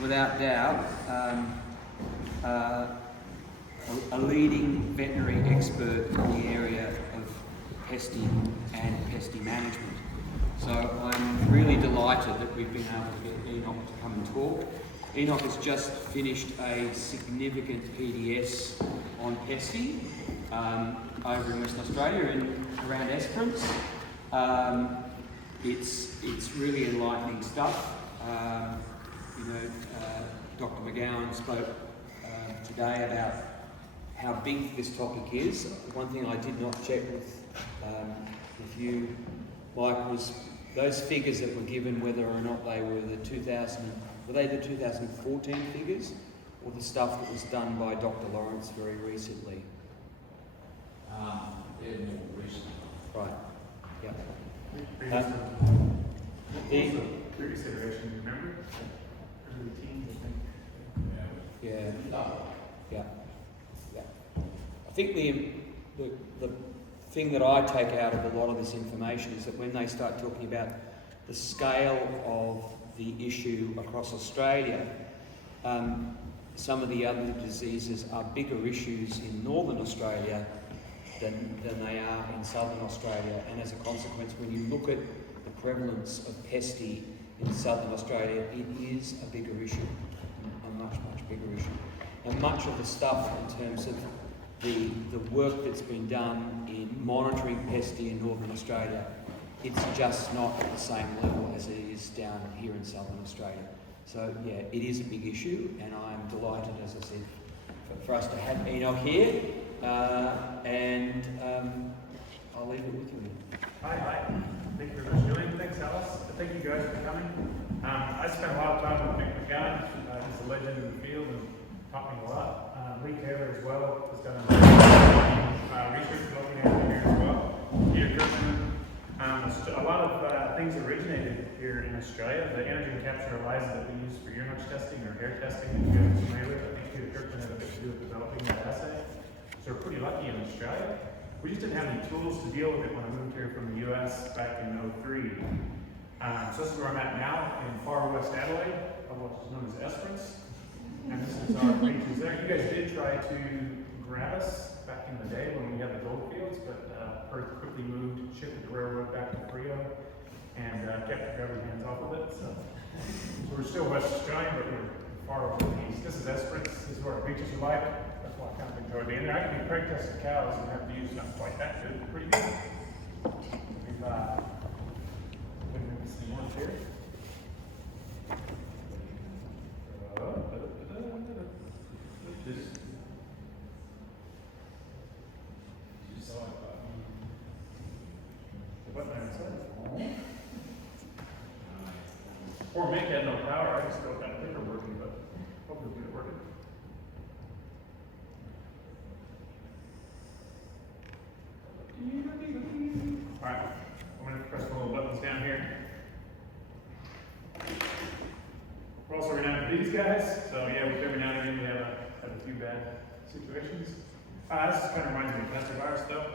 without doubt, a leading veterinary expert in the area of pesting and pesty management. So I'm really delighted that we've been able to get Enoch to come and talk. Enoch has just finished a significant PDS on pesty over in Western Australia and around Esperance. It's really enlightening stuff. Dr. McGowan spoke today about how big this topic is. One thing I did not check with you, Mike, was those figures that were given, whether or not they were the 2014 figures or the stuff that was done by Dr. Lawrence very recently? They're more recent. Right. Yeah. Previous iteration, remember? Early teens, I think. Yeah. Yeah. I think the thing that I take out of a lot of this information is that when they start talking about the scale of the issue across Australia, some of the other diseases are bigger issues in Northern Australia than they are in Southern Australia, and as a consequence, when you look at the prevalence of pesty in Southern Australia, it is a bigger issue, a much bigger issue. And much of the stuff in terms of the work that's been done in monitoring pesty in Northern Australia, it's just not at the same level as it is down here in Southern Australia. So yeah, it is a big issue, and I'm delighted, as I said, for us to have Enoch here, and I'll leave it with you. Hi. Thank you very much, Julian. Thanks, Alice. Thank you guys for coming. I spent a lot of time with Mick McGowan. He's a legend in the field and taught me a lot. Lee Taylor as well has done research looking at it here as well. Peter Kirkman. A lot of things originated here in Australia. The antigen capture ELISA that we use for ear notch testing or hair testing, that you guys are familiar with, I think Peter Kirkman had a bit to do with developing that assay. So we're pretty lucky in Australia. We just didn't have any tools to deal with it when I moved here from the US back in '03. So this is where I'm at now in far west Adelaide, what's known as Esperance. And this is our creatures there. You guys did try to grab us back in the day when we had the gold fields, but Perth quickly moved, shifted the railroad back to Frio, and kept the government hands off of it. So we're still West Australian, but we're far over the east. This is Esperance. This is where our beaches are like. That's why I kind of enjoy being there. I can be preg testing cows and have to use something like that. Good, pretty good. We've been moving some more here. Poor Mick had no power. I just got that clicker working, but hopefully we'll get it working. Alright, I'm going to press the little buttons down here. We're also renowned for these guys, so yeah, every now and again we have a few bad situations. This kind of reminds me of cancer virus though.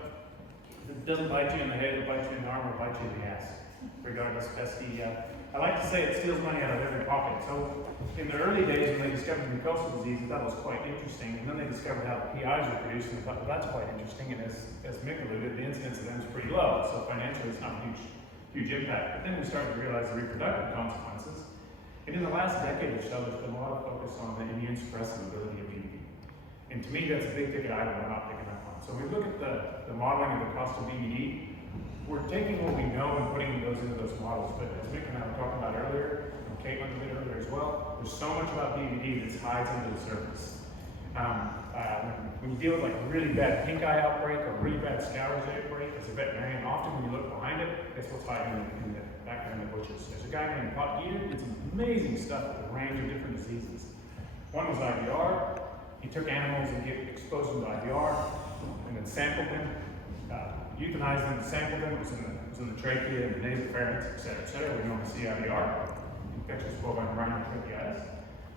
If it doesn't bite you in the head, it'll bite you in the arm, or bite you in the ass. Regardless, pesty. I like to say it steals money out of every pocket. So in the early days when they discovered mucosal disease, I thought it was quite interesting. And then they discovered how the PIs were produced, and I thought, well, that's quite interesting. And as Mick alluded, the incidence of them is pretty low. So financially, it's not a huge impact. But then we started to realize the reproductive consequences. And in the last decade or so, there's been a lot of focus on the immune suppressive ability of BVD. And to me, that's a big ticket item I'm not picking up on. So when we look at the modeling of the cost of BVD, we're taking what we know and putting those into those models. But as Mick and I were talking about earlier, and Caitlin did earlier as well, there's so much about BVD that hides under the surface. When you deal with like a really bad pink eye outbreak or a really bad scourge outbreak as a veterinarian, often when you look behind it, guess what's hiding in the back there in the bushes? There's a guy named Pot Geeter, did some amazing stuff with a range of different diseases. One was IVR. He took animals and exposed them to IVR, and then sampled them, euthanized them, sampled them. It was in the trachea and the nasopharynx, et cetera. We normally see IVR, infectious bovine rhinotracheitis.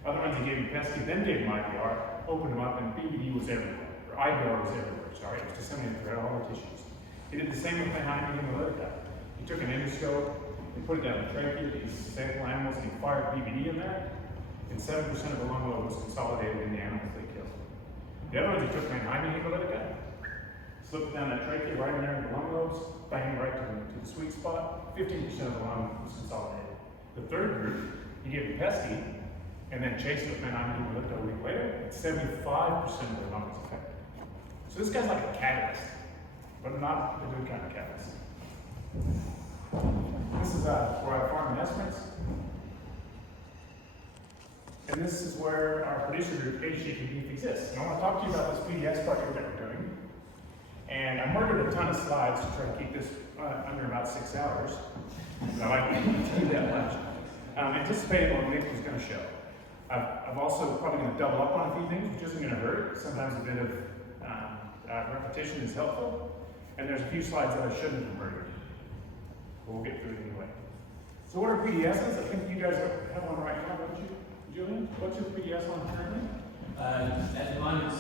Other ones he gave him pesty, then gave him IVR, opened them up, and BVD was everywhere. Or IVR was everywhere, sorry. It was disseminated throughout all the tissues. He did the same with behind hemolytica. He took an endoscope, he put it down the trachea, these sample animals, and he fired BVD in there. and 7% of the lung lobe was consolidated in the animals they killed. The other ones, they took manhymene hemolytica, slipped down that trachea right in there in the lung lobes, bang right to the sweet spot. 15% of the lung was consolidated. The third group, you gave them pesky, and then chased it with manhymene hemolytica a week later, and 75% of the lung was affected. So this guy's like a catalyst, but not the good kind of catalyst. This is where I farm in Esperance. And this is where our producer group, HGP Beef, exists. And I want to talk to you about this PDS project that we're doing. And I murdered a ton of slides to try to keep this under about 6 hours. So I didn't do that much. Anticipating what Nick was going to show. I'm also probably going to double up on a few things, which isn't going to hurt. Sometimes a bit of repetition is helpful. And there's a few slides that I shouldn't have murdered. But we'll get through it anyway. So what are PDSs? I think you guys have one right now, don't you? Julian, what's your PDS on currently? At the moment,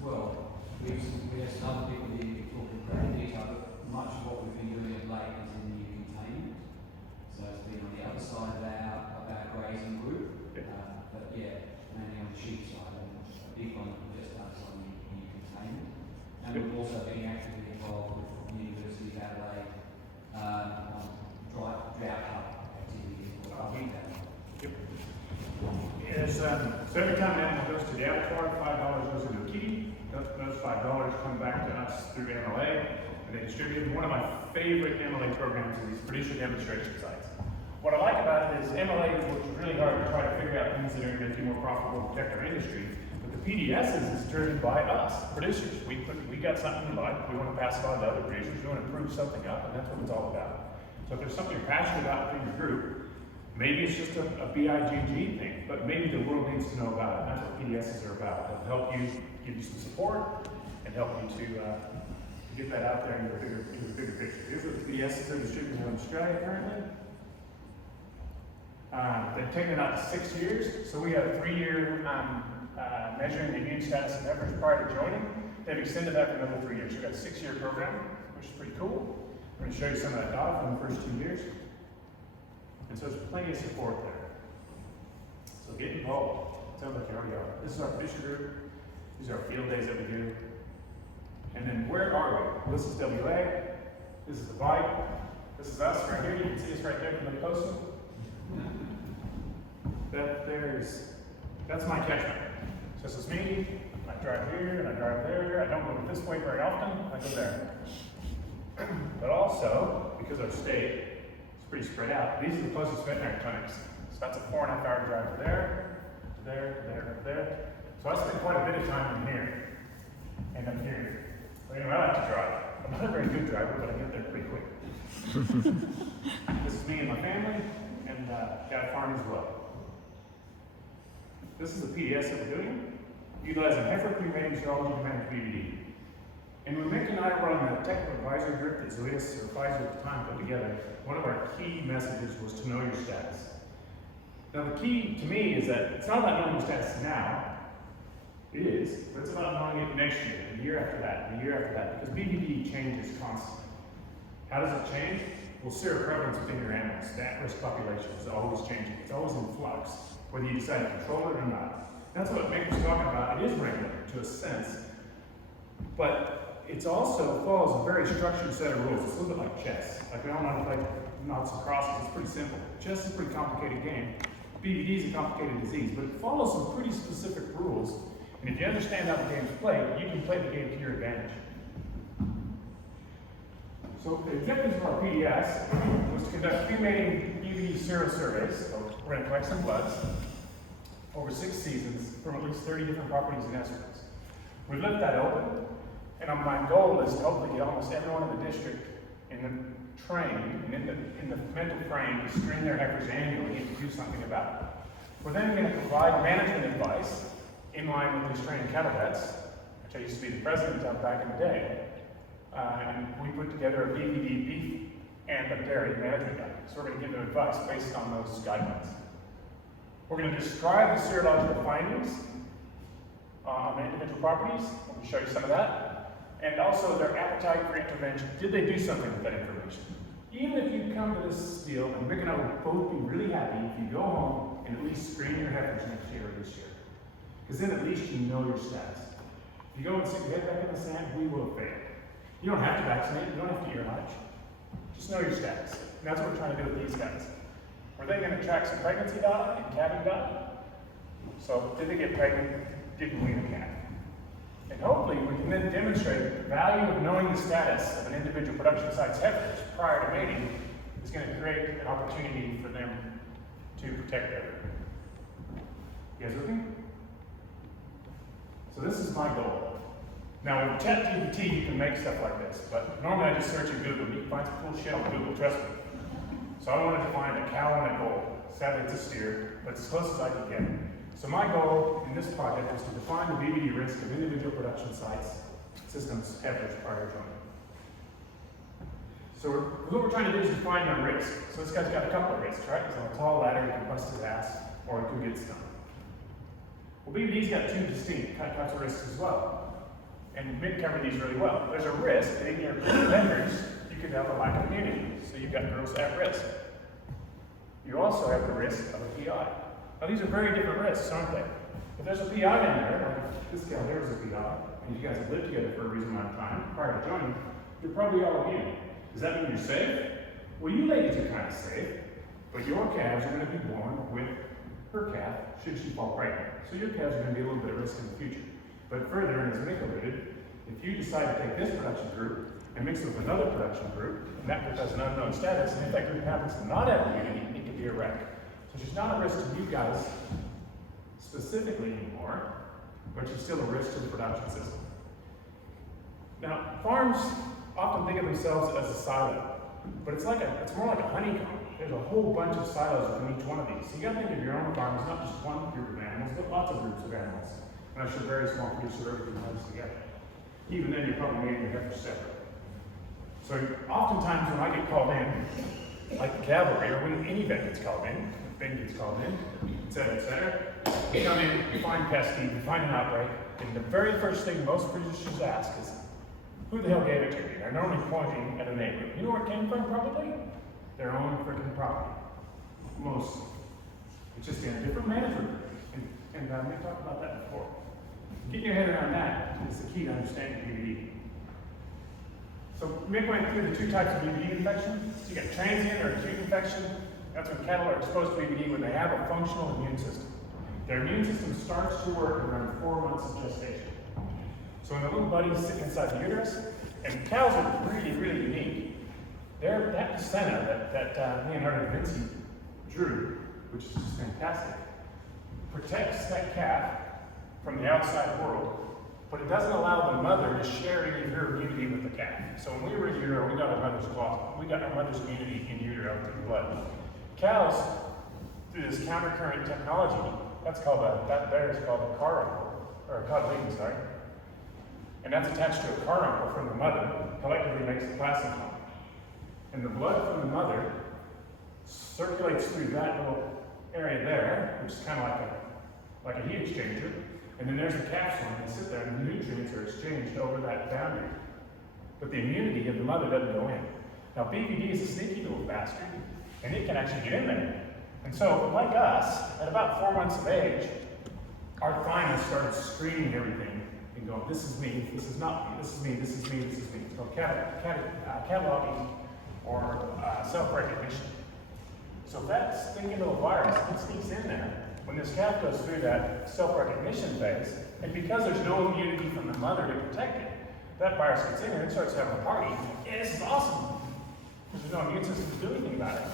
well, we have some other people here talking great detail, but much of what we've been doing of late is in the containment. So it's been on the other side of our grazing group, but yeah, mainly on the sheep side, and a big one just us on the containment. And we've also been actively involved with the University of Adelaide on drought activities. So every time an animal goes to the abattoir, $5 goes into a kitty. Those $5 come back to us through MLA, and they distribute them. One of my favorite MLA programs is these producer demonstration sites. What I like about it is MLA works really hard to try to figure out things that are going to make you more profitable and protect our industry. But the PDSs is driven by us, producers. We got something we like, we want to pass it on to other producers, we want to prove something up, and that's what it's all about. So if there's something you're passionate about within your group, maybe it's just a BIGG thing, but maybe the world needs to know about it. That's what PDSs are about. They'll help you, give you some support, and help you to get that out there in a bigger picture. Here's what the PDSs are distributing in Australia currently. They've taken it out to 6 years, so we have a 3-year measuring the immune status of heifers prior to joining. They've extended that for another 3 years. We've got a 6-year program, which is pretty cool. I'm going to show you some of that data from the first 2 years. And so there's plenty of support there. So get involved. Sounds like you already are. This is our producer group. These are our field days that we do. And then where are we? This is WA. This is the bike. This is us right here. You can see us right there from the coast. That's my catchment. So this is me. I drive here and I drive there. I don't go this way very often. I go there. But also, because our state is pretty spread out, these are the closest veterinary clinics. So that's a 4.5 hour drive to there, to there, to there, to there. So I spend quite a bit of time in here and up here. So anyway, I like to drive. I'm not a very good driver, but I get there pretty quick. This is me and my family, and got a farm as well. This is the PDS that we're doing, utilizing heifer cremating serology to manage BVD. And when Mick and I were on the technical advisory group that Zoetis or Pfizer at the time put together, one of our key messages was to know your status. Now the key to me is that it's not about knowing your status now, it is, but it's about knowing it next year, the year after that, and the year after that, because BVD changes constantly. How does it change? Well, seroprevalence within your animals, the at-risk population is always changing. It's always in flux, whether you decide to control it or not. That's what Mick was talking about. It is regular to a sense, but it also follows a very structured set of rules. It's a little bit like chess. Like we all know how to play noughts and crosses. It's pretty simple. Chess is a pretty complicated game. BVD is a complicated disease, but it follows some pretty specific rules. And if you understand how the game's played, you can play the game to your advantage. So the objectives of our PDS was to conduct cremating BVD serosurveys. So we're going to collect some bloods over 6 seasons from at least 30 different properties in Esperance. We left that open, and my goal is to hopefully get almost everyone in the district in the train and in the mental frame to screen their heifers annually and to do something about it. We're then going to provide management advice in line with these trained cattle vets, which I used to be the president of back in the day. And we put together a BVD beef and a dairy management guide. So we're going to give them advice based on those guidelines. We're going to describe the serological findings on the individual properties. Let me show you some of that. And also their appetite for intervention. Did they do something with that information? Even if you come to this deal, and Rick and I would both be really happy if you go home and at least screen your heifers next year or this year. Because then at least you know your status. If you go and stick your head back in the sand, we will have failed. You don't have to vaccinate, you don't have to eat your lunch. Just know your status. And that's what we're trying to do with these guys. Were they going to track some pregnancy data and calving data? So did they get pregnant? Did we wean a calf? And hopefully we can then demonstrate that the value of knowing the status of an individual production site's heifers prior to mating is going to create an opportunity for them to protect their herd. You guys with me? So this is my goal. Now with ChatGPT you can make stuff like this, but normally I just search in Google. You can find some cool shit on Google, trust me. So I wanted to find a cow and a goal. Sadly it's a steer, but it's as close as I could get. So my goal in this project was to define the BVD risk of individual production sites, systems, heifers prior to joining. So what we're trying to do is define our risk. So this guy's got a couple of risks, right? He's on a tall ladder, he can bust his ass, or he could get stung. Well, BVD's got two distinct types of risks as well. And Mick covered these really well. There's a risk that in your vendors, you could have a lack of immunity. So you've got girls at risk. You also have the risk of a PI. Now these are very different risks, aren't they? If there's a PI in there, like this gal here is a PI, and you guys have lived together for a reasonable amount of time prior to joining, you're probably all immune. Does that mean you're safe? Well, you ladies are kind of safe, but your calves are going to be born with her calf should she fall pregnant. So your calves are going to be a little bit at risk in the future. But further, and as Mick alluded, if you decide to take this production group and mix it with another production group, and that group has an unknown status, and if that group happens to not have immunity, it could be a wreck. So she's not a risk to you guys specifically anymore, but she's still a risk to the production system. Now, farms often think of themselves as a silo, but it's more like a honeycomb. There's a whole bunch of silos within each one of these. So you gotta think of your own farm as not just one group of animals, but lots of groups of animals. And I'm sure very small groups of everything runs together. Even then, you're probably making your heifers separate. So oftentimes when I get called in, like the cavalry, or when any vet gets called in, Ben gets called in, et cetera, we come in, we find pesky, we find an outbreak, and the very first thing most producers ask is, who the hell gave it to me? They're normally pointing at a neighbor. You know where it came from, probably? Their own freaking property. Most. It's just in a different management. And we talked about that before. Getting your head around that is the key to understanding BVD. So Mick went through the two types of BVD infection. So you got transient or acute infection. That's when cattle are exposed to BVD when they have a functional immune system. Their immune system starts to work around 4 months of gestation. So when the little buddies sit inside the uterus, and cows are really, really unique. That placenta that Leonardo da Vinci drew, which is just fantastic, protects that calf from the outside world, but it doesn't allow the mother to share any of her immunity with the calf. So when we were in utero, we got our mother's cloth. We got our mother's immunity in utero through the blood. Cows, through this countercurrent technology, that there is called a caruncle, or a coddling, sorry. And that's attached to a caruncle from the mother, collectively makes a placenta. And the blood from the mother circulates through that little area there, which is kind of like a heat exchanger. And then there's the calf's one, and they sit there, and the nutrients are exchanged over that boundary. But the immunity of the mother doesn't go in. Now, BVD is a sneaky little bastard, and it can actually get in there. And so, like us, at about 4 months of age, our thymus started screening everything and going, this is me, this is not me, this is me, this is me, this is me. It's called cataloging or self-recognition. So if that stinking little virus, it sneaks in there, when this calf goes through that self-recognition phase, and because there's no immunity from the mother to protect it, that virus gets in there and starts having a party. Yeah, this is awesome. Because there's no immune system to do anything about it.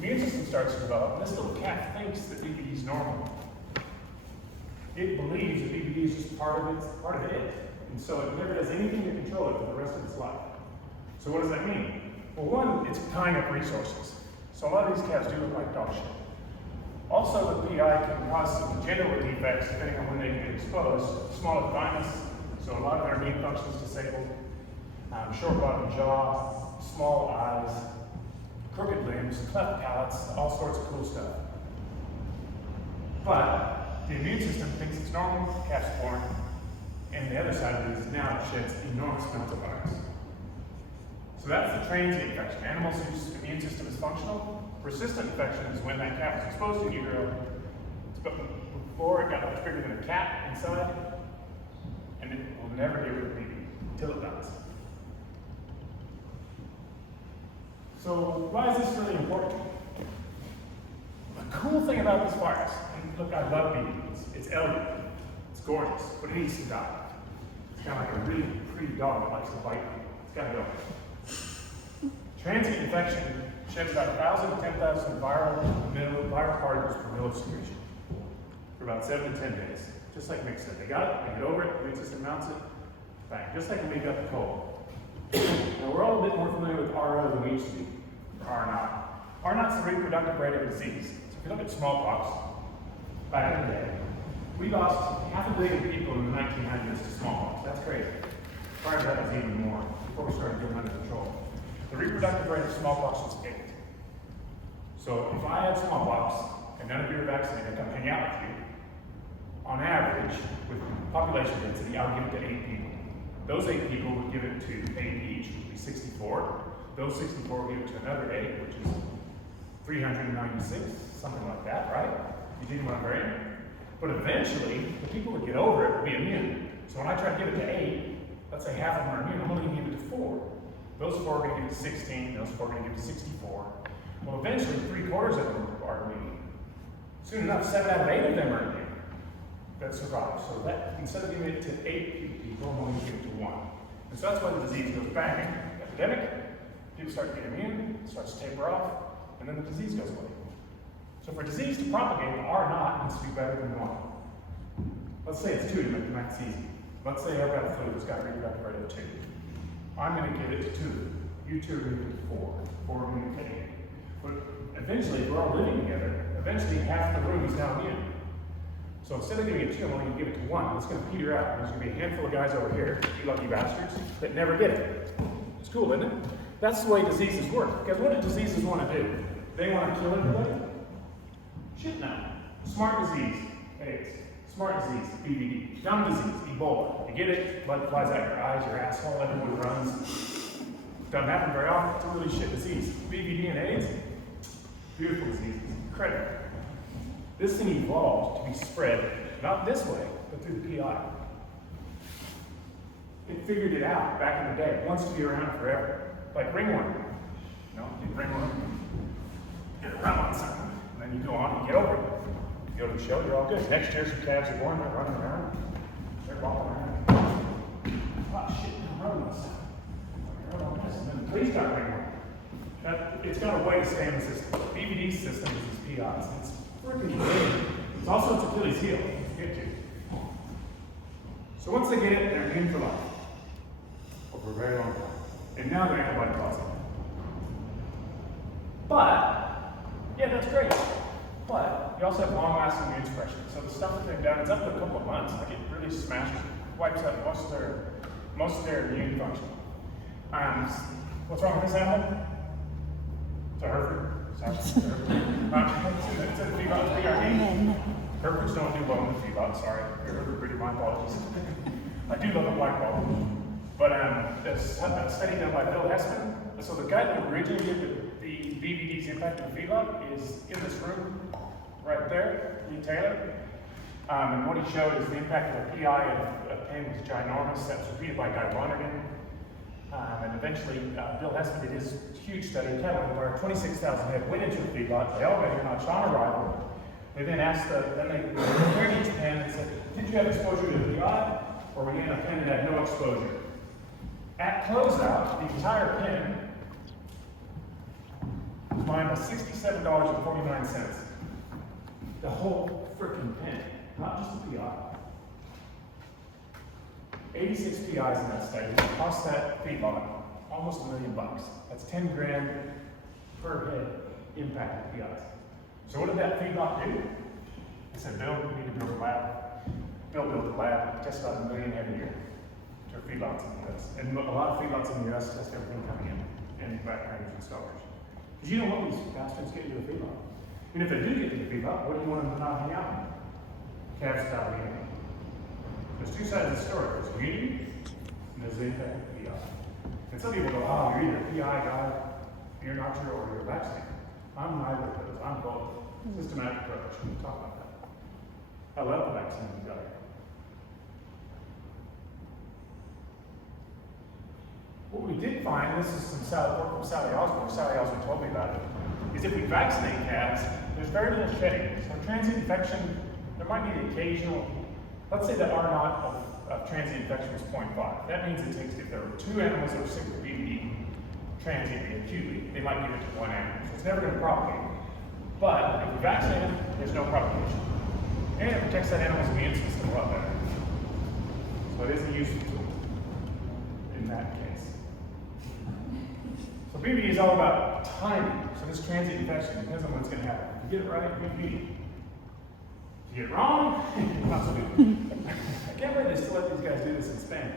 The immune system starts to develop, and this little calf thinks that BVD is normal. It believes that BVD is just part of it. And so it never does anything to control it for the rest of its life. So what does that mean? Well, one, it's tying up resources. So a lot of these calves do look like dog shit. Also, the PI can cause some congenital defects depending on when they get exposed. Smaller thymus, so a lot of their immune function is disabled. Short bottom jaw, small eyes, crooked limbs, cleft palates, all sorts of cool stuff. But the immune system thinks it's normal, calf's born, and the other side of it is now it sheds enormous amounts of virus. So that's the transient infection. Animals whose immune system is functional. Persistent infection is when that calf is exposed in utero, But before it got much bigger than a cat inside, and it will never get rid of BVD until it dies. So why is this really important? The cool thing about this virus, and look, I love BVD. It's elegant, it's gorgeous, but it needs to die. It's kind of like a really pretty dog that likes to bite people. It's got to go. Transient infection sheds about 1,000 to 10,000 viral particles per mil of secretion for about 7 to 10 days. Just like Mick said, they got it, they get over it, the immune system mounts it, bang. Just like when we got the cold. Now we're all a bit more familiar with RO than we used to be, or R0. R0's the reproductive rate of a disease. So if you look at smallpox, back in the day, we lost 500 million people in the 1900s to smallpox. That's crazy. Prior to that, it was even more, before we started getting under control. The reproductive rate of smallpox was 8. So if I had smallpox, and none of you are vaccinated, I come hang out with you, on average, with population density, I'll give it to 8 people. Those 8 people would give it to 8 each, which would be 64. Those 64 would give it to another 8, which is 396, something like that, right? You didn't want to vary. But eventually, the people that get over it will be immune. So when I try to give it to 8, let's say half of them are immune, I'm only going to give it to 4. Those 4 are going to give it to 16, those 4 are going to give it to 64. Well, eventually, 3/4 of them are immune. Soon enough, 7 out of 8 of them are immune that survive. So that instead of giving it to 8 people, I'm only giving it to 1. And so that's why the disease goes bang, epidemic, people start to get immune, it starts to taper off, and then the disease goes away. So for disease to propagate, R0 needs to be better than 1. Let's say it's 2 to make the math easy. Let's say I've got a flu that's got a reproductive rate of 2. I'm going to give it to 2. You 2 are going to give it to 4. 4 are going to get 8. But eventually, if we're all living together, eventually half the room is now immune. So instead of giving it 2, I'm only going to give it to 1. It's going to peter out. There's going to be a handful of guys over here, you lucky bastards, that never get it. It's cool, isn't it? That's the way diseases work. Because what do diseases want to do? They want to kill everybody? Shit, no. Smart disease, AIDS. Smart disease, BVD. Dumb disease, Ebola. You get it, blood flies out your eyes, your asshole, everyone runs. Doesn't happen very often. It's a really shit disease. BVD and AIDS, beautiful diseases. Incredible. This thing evolved to be spread, not this way, but through the PI. It figured it out back in the day. It wants to be around forever. Like ringworm. You know, you ringworm. Get around on something. And then you go on and get over it. You go to the show, you're all good. Next year, some calves are born, they're running around. They're walking around. Oh shit, I'm running on something. And then the police got ringworm. It's got a way to stay in the system. The BVD system is these PIs. It's freaking great. It's also its Achilles heel. Get to. So once they get it, they're immune for life. Or for a very long time. And now they're antibody positive. But, yeah, that's great. But you also have long-lasting immune suppression. So the stuff that they've done, it's up to a couple of months. Like it really smashes, wipes out most of their immune function. What's wrong with this animal? It's a Hereford. It's a feedlot. Herefords don't do well in the feedlot, sorry. Hereford breeder, my apologies. I do love a black ball. But there's a study done by Bill Hessman. So the guy that originally did the BVD's impact on the feedlot is in this room, right there, Lee Taylor. And what he showed is the impact of a PI of a pen was ginormous. That was repeated by Guy Lonergan. And eventually, Bill Hessman did his huge study in cattle where 26,000 head went into a feedlot. They all got ear-notched on arrival. They then asked then they compared each pen and said, did you have exposure to the PI? Or were you in a pen that had no exposure? At closeout, the entire pen was mine was $67.49. The whole freaking pen, not just the PI. 86 PIs in that study. It cost that feedlot almost $1 million. That's 10 grand per head impact of PIs. So what did that feedlot do? They said, Bill, we need to build a lab. Bill built a lab, test about 1 million head a year to feedlots in the US. And a lot of feedlots in the US test everything coming in, and backgrounders and stokers. Because you don't want these bastards getting to the feedlot. And if they do get to the feedlot, what do you want them to not hang out with? Calves without eating. There's two sides of the story. There's immunity, and there's the impact of PI. And some people go, oh, you're either a PI guy, you're not sure, or you're vaccinated. I'm neither of those. I'm both. Systematic approach. We'll talk about that. I love the vaccine we got. What we did find, this is some work from Sally Osborne told me about it, is if we vaccinate calves, there's very little shedding. So transient infection, there might be the occasional, let's say the R naught of transient infection was 0.5. That means it takes, if there were 2 animals that were sick with BVD transiently, acutely, they might give it to 1 animal. So it's never going to propagate. But if we vaccinate them, there's no propagation. And it protects that animal's immune system a lot better. So it is a useful tool in that case. So BVD is all about timing. So this transient infection depends on what's going to happen. If you get it right, good beauty. If you get it wrong, not so good. I can't believe they still let these guys do this in Spain.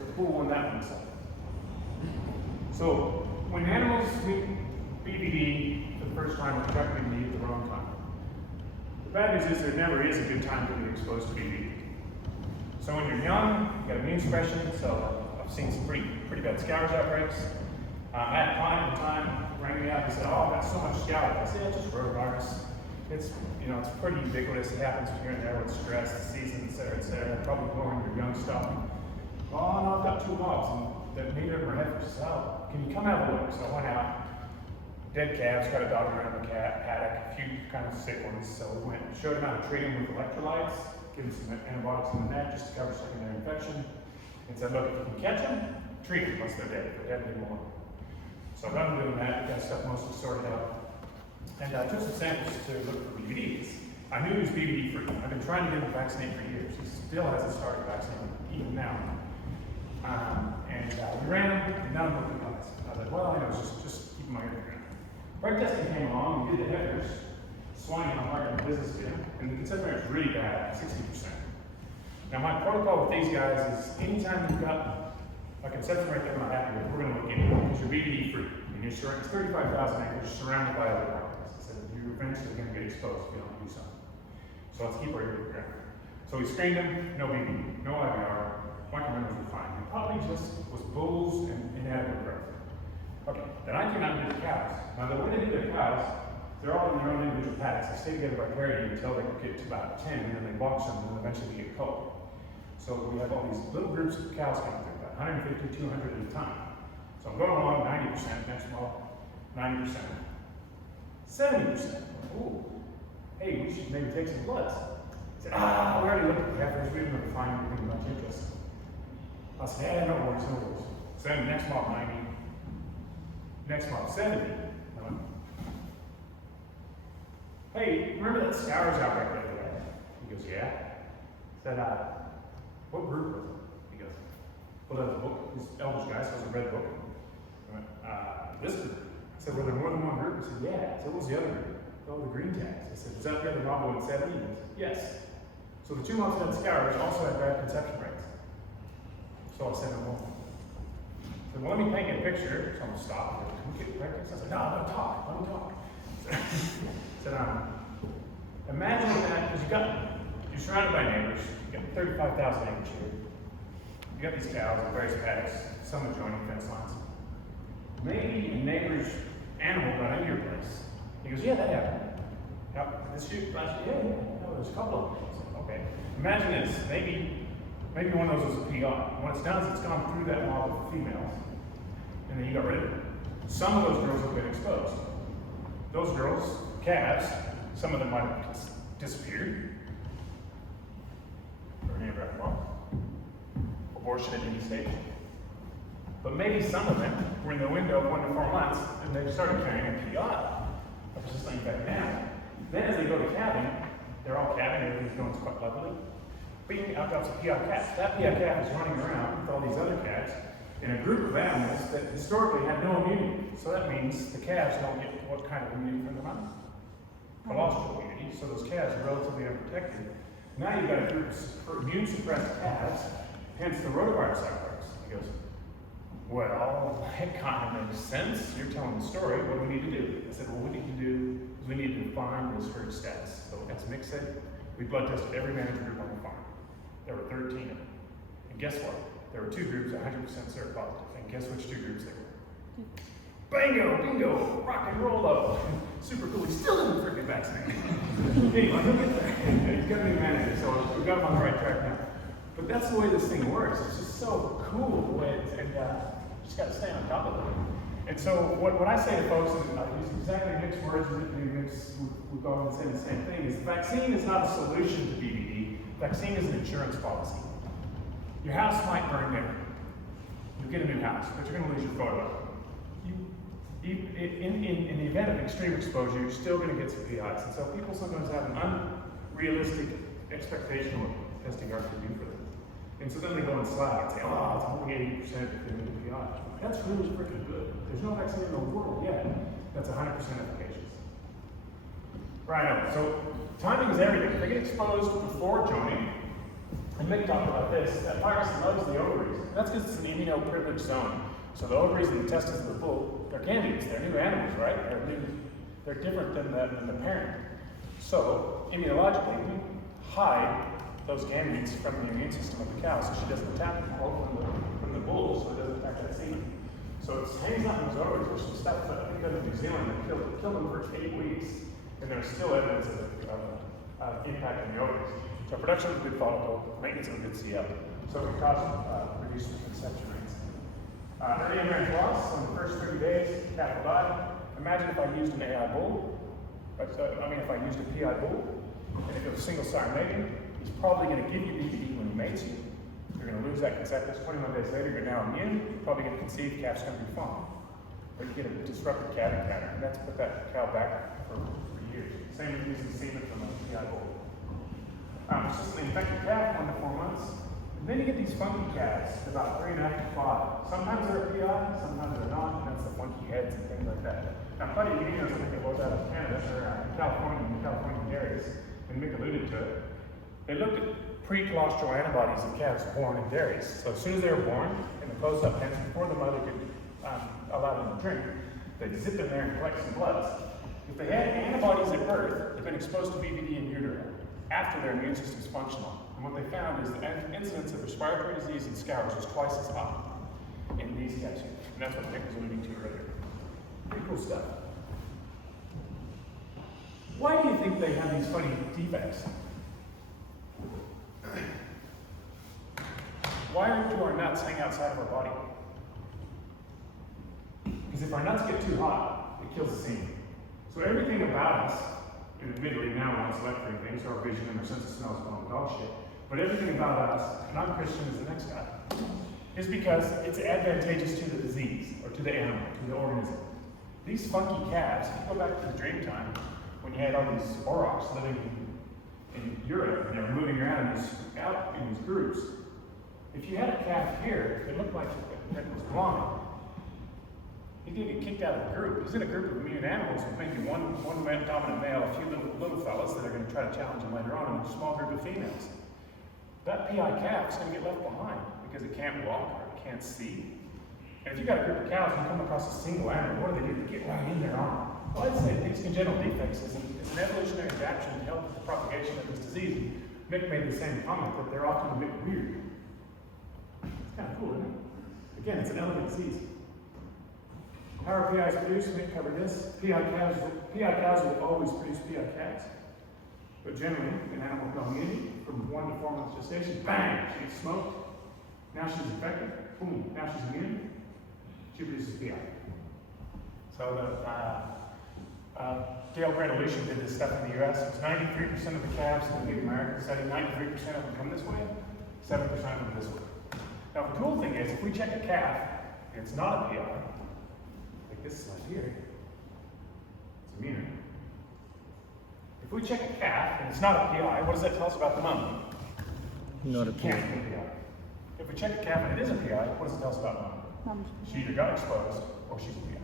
The pool won that one. So when animals meet BVD for the first time, or contract BVD at the wrong time. The bad news is there never is a good time to be exposed to BVD. So when you're young, you got immune suppression, so I've seen some pretty bad scourge outbreaks. I had a client at the time rang me up and said, "Oh, I've got so much scourge." I said, "Yeah, it's just rotavirus. It's it's pretty ubiquitous. It happens here and there with stress, the season, et cetera. Probably more in your young stuff." "Oh, no, I've got 2 hogs, and neither of them are heifers." So, "Can you come have a look?" So I went out. Dead calves, got a dog around the paddock, a few kind of sick ones. So we went and showed him how to treat them with electrolytes, give them some antibiotics in the net just to cover secondary infection. And said, "Look, if you can catch them, treat them once they're dead. If they're dead anymore." So I'm doing that, got stuff mostly sorted out. And I took some samples to look for BVDs. I knew he was BVD free. I've been trying to get him vaccinated for years. He still hasn't started vaccinating, even now. We ran them, and none of them looked nice. I was like, well, just keep my ear to the ground. Break testing came along, we did the headers, swine on hard business did, and the conception rate was really bad, 60%. Now my protocol with these guys is anytime you've got a conception rate that I'm not happy with, we're going to look into it, because you're BVD free. And it's 35,000 acres surrounded by other properties. I said, you're eventually going to get exposed if you don't do something. So let's keep our ear to the ground. So we screened them, no BVD, no IVR, micronumbers were fine. It probably just was bulls and inadequate growth. Okay, then I came out and did the cows. Now the way they do their cows, they're all in their own individual paddocks. They stay together by parity until they get to about 10, and then they box them, and then eventually they get cold. So we have all these little groups of cows coming through, about 150, 200 at a time. So I'm going along 90%, next month, 90%, 70%. Ooh, hey, we should maybe take some bloods. I said, we already looked at the heifers, we didn't really find anything much interest. I said, yeah, no worries, no worries. So then next month, 90. Next month, 70. I went, hey, remember that scourge outbreak the other day? He goes, yeah. I said, what group was it? He goes, well, that was a book. His eldest guy, so it was a red book. I went, this group. I said, were there more than one group? He said, yeah. I said, what was the other group? Oh, the green tags. I said, is that the Bravo in 70? He goes, yes. So the 2 months that scourge also had bad conception rates. So I sent him home. So let me paint you a picture. So I'm going to stop. Can we get practice? I said, no, let me talk. Let me talk. I said, imagine that, because you're surrounded by neighbors. You got 35,000 acres here. You got these cows in various paddocks, some adjoining fence lines. Maybe a neighbor's animal got into your place. He goes, yeah, that happened. Yep, this shoot last year, yeah. No, there's a couple of them. So, okay. Imagine this. Maybe one of those was a PR. When it's done, it's gone through that mob of females, and then you got rid of it. Some of those girls have been exposed. Those girls, calves, some of them might have disappeared. Or never had abortion at any stage. But maybe some of them were in the window of 1 to 4 months, and they started carrying a PR. I was just laying back down. Then as they go to calving, they're all calving, everything's going quite lovely. But out comes a PR calf. That PR calf is running around with all these other calves in a group of animals that historically had no immunity. So that means the calves don't get what kind of immunity from the mother? Colostral immunity. So those calves are relatively unprotected. Now you've got a group of immune suppressed calves, hence the rotavirus outbreaks. He goes, well, that kind of makes sense. You're telling the story. What do we need to do? I said, well, what we need to do is we need to define this herd status. So as Mick said, we blood tested every managed group on the farm. There were 13 of them. And guess what? There were 2 groups 100% seropositive. And guess which 2 groups they were? Bingo, bingo, rock and roll up. Super cool. He still isn't freaking vaccinated. Anyway, he'll get there. He's got to be manager, so we've got him on the right track now. But that's the way this thing works. It's just so cool the way it's, and you just got to stay on top of it. And so what I say to folks, and I use exactly mixed words, we've all been saying the same thing, is vaccine is not a solution to BVD. Vaccine is an insurance policy. Your house might burn down. You get a new house, but you're going to lose your photo. In the event of extreme exposure, you're still going to get some PIs. And so people sometimes have an unrealistic expectation of what testing are to do for them. And so then they go and slag and say, oh, it's only 80% if they're going to PI. That's really freaking good. There's no vaccine in the world yet that's 100% efficacious. Right, so timing is everything. If they get exposed before joining, and Mick talked about this, that virus loves the ovaries. That's because it's an immunoprivileged zone. So the ovaries and the testes of the bull, they're candidates, they're new animals, right? They're different than the parent. So, immunologically, we hide those gametes from the immune system of the cow so she doesn't attack them all from the bull, so it doesn't attack that seed. So it hangs out in those ovaries, which is stuff that I think out of New Zealand that killed them for 8 weeks, and there's still evidence of impact on the ovaries. So production of a good follicle, maintenance of a good CL. So it can cause reduced conception rates. Early marriage loss, on the first 30 days, calf will die. Imagine if I used an AI bull, if I used a PI bull, and if it was single sire mating, he's probably going to give you BVD when he mates you. You're going to lose that conceptus. 21 days later, you're now immune. You're probably going to conceive, calf's going to be fine. Or you get a disrupted calving pattern, and that's put that cow back for years. Same with using semen from a PI bull. It's just an infected calf, 1 to 4 months. And then you get these funky calves, about 3.5 to 5. Sometimes they're a PI, sometimes they're not, and that's the funky heads and things like that. Now, Buddy Munoz, I think it was out of Canada, or California dairies, and Mick alluded to it. They looked at pre-colostral antibodies of calves born in dairies. So as soon as they were born, in the closed-up pens, before the mother could allow them to drink, they'd zip in there and collect some bloods. If they had antibodies at birth, they've been exposed to BVD in utero after their immune system's functional. And what they found is the incidence of respiratory disease and scours was twice as high in these calves. And that's what Mick was alluding to earlier. Pretty cool stuff. Why do you think they have these funny defects? Why do our nuts hang outside of our body? Because if our nuts get too hot, it kills the semen. So everything about us, and admittedly now we don't select for anything, so our vision and our sense of smell is going dog shit, but everything about us, and I'm Christian as the next guy, is because it's advantageous to the disease, or to the animal, to the organism. These funky calves, if you go back to the dream time, when you had all these aurochs living in Europe, and they were moving around out in these groups, if you had a calf here, it looked like it was blind. He's going to get kicked out of the group. He's in a group of immune animals with maybe one dominant male, a few little fellas that are going to try to challenge him later on, and a small group of females. That PI calf is going to get left behind because it can't walk or it can't see. And if you've got a group of cows and you come across a single animal, what do they do? They get right in there on them. Well, I'd say these congenital defects is an evolutionary adaptation to help with the propagation of this disease. Mick made the same comment that they're often a bit weird. It's kind of cool, isn't it? Again, it's an elegant disease. How are PIs produced? Mick covered this. PI cows will always produce PI calves. But generally, an animal community, from 1 to 4 months gestation, bang, she gets smoked. Now she's infected. Boom, now she's immune. She produces PI. So Gail Grant-Aleutian did this stuff in the US. It's 93% of the calves in the Native American study, 93% of them come this way, 7% of them this way. Now the cool thing is, if we check a calf, and it's not a PI, like this slide here, it's immune. If we check a calf, and it's not a PI, what does that tell us about the mom? Not a PI. Can't be a PI. If we check a calf and it is a PI, what does it tell us about mom? She either got exposed or she's a PI.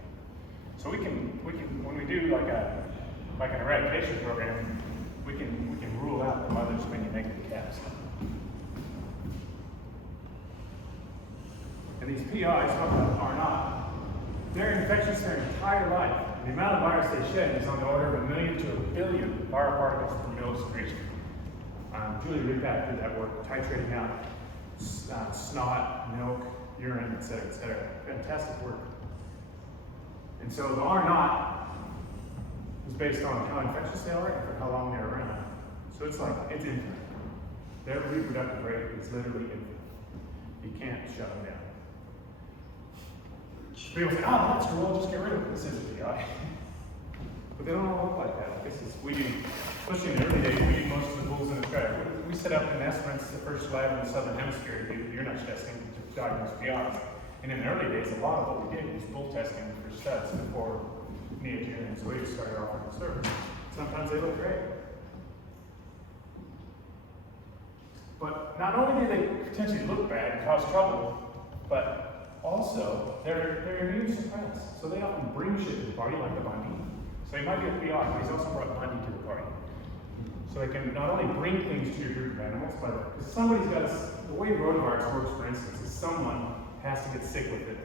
So we can when we do like an eradication program, we can rule out the mothers when you make the calves. And these PIs are not. They're infectious their entire life. And the amount of virus they shed is on the order of 1 million to 1 billion viral particles per mil secretion. Julian Maul did that work, titrating out snot, milk, urine, etc., etc. Fantastic work. And so the R naught is based on how infectious they are and for how long they're around. So it's like, it's infinite. Their reproductive rate is literally infinite. You can't shut them down. People say, oh, that's cool, I'll just get rid of it. This isn't PI. But they don't all look like that. This is, we do, especially in the early days, we do most of the bulls in Australia. We set up in Esperance, the first lab in the southern hemisphere, to do ear notch testing to diagnose PIs. And in the early days, a lot of what we did was bull testing for studs before neogen, so we just started offering the service. Sometimes they look great. But not only do they potentially look bad and cause trouble, but also they're immune suppressed. So they often bring shit to the party, like the bunny. So he might be a PI, but he's also brought bunny to the party. So they can not only bring things to your group of animals, but if somebody's got the way rotavirus works, for instance, is someone has to get sick with it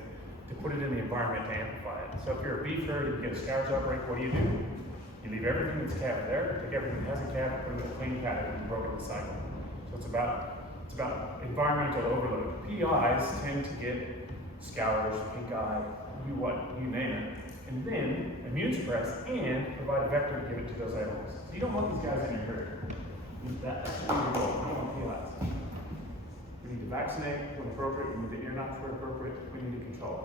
to put it in the environment to amplify it. So if you're a beef herd and you get a scourge outbreak, what do? You leave everything that's calved there, take everything that has a calf, put it in a clean pattern, and broken the cycle. So it's about environmental overload. PIs tend to get scours, pink eye, you name it, and then immune suppress and provide a vector to give it to those animals. So you don't want these guys in your herd. That's what we do. We don't want PIs. We need to vaccinate when appropriate. We need to ear notch where appropriate. We need to control it.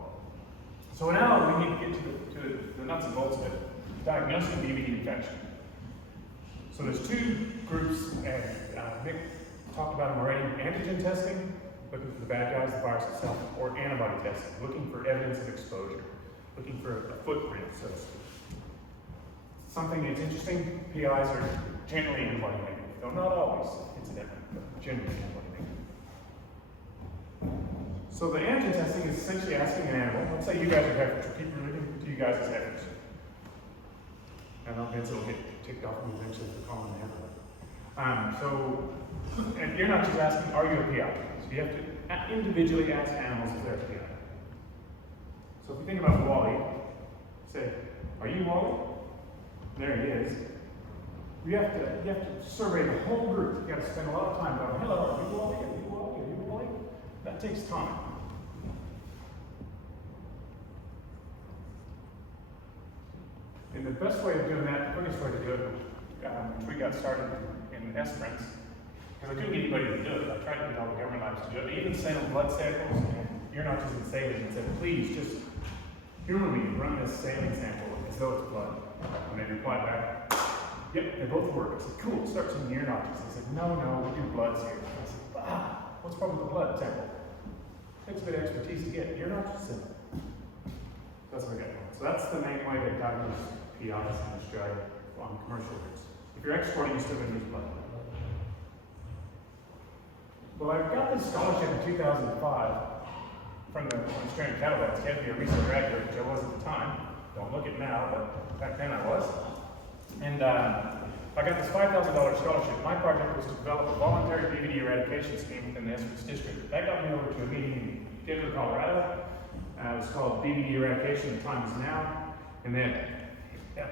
So now we need to get to the nuts and bolts of it. Diagnosing BVD infection. So there's two groups, and Mick talked about them already. Antigen testing, looking for the bad guys, the virus itself, or antibody testing, looking for evidence of exposure, looking for a footprint, so to speak. Something that's interesting, PIs are generally antibody negative, though not always, incidentally, but generally antibody negative. So the antigen testing is essentially asking an animal, let's say you guys are heifers, keep relating to you guys as heifers. And Vincent will get ticked off me eventually for calling the heifer. And you're not just asking, are you a PI? So you have to individually ask animals if they're a PI. So if you think about Wally, say, are you Wally? There he is. You have to survey the whole group. You got to spend a lot of time going, hello, are you Wally? Are you Wally? Are you Wally? That takes time. And the best way of doing that, the quickest way to do it, which we got started in Esperance, because I couldn't get anybody to do it. I tried to get all the government labs to do it. I even sent them blood samples and ear notches and saline and said, please just humor me, run this saline sample as though it's blood. And they replied back, yep, they both work. I said, cool, start sending ear notches. They said, no, we do bloods here. I said, what's wrong with the blood sample? Takes a bit of expertise to get ear notches. That's what I got. So that's the main way to diagnose PIs in Australia on commercial routes. If you're exporting, you still going to use blood. Well, I got this scholarship in 2005 from the Australian Cattle Vets. You had to be a recent graduate, which I was at the time. Don't look it now, but back then I was. And I got this $5,000 scholarship. My project was to develop a voluntary BVD eradication scheme within the Esperance district. That got me over to a meeting in Denver, Colorado. It was called BVD eradication, the time is now. And then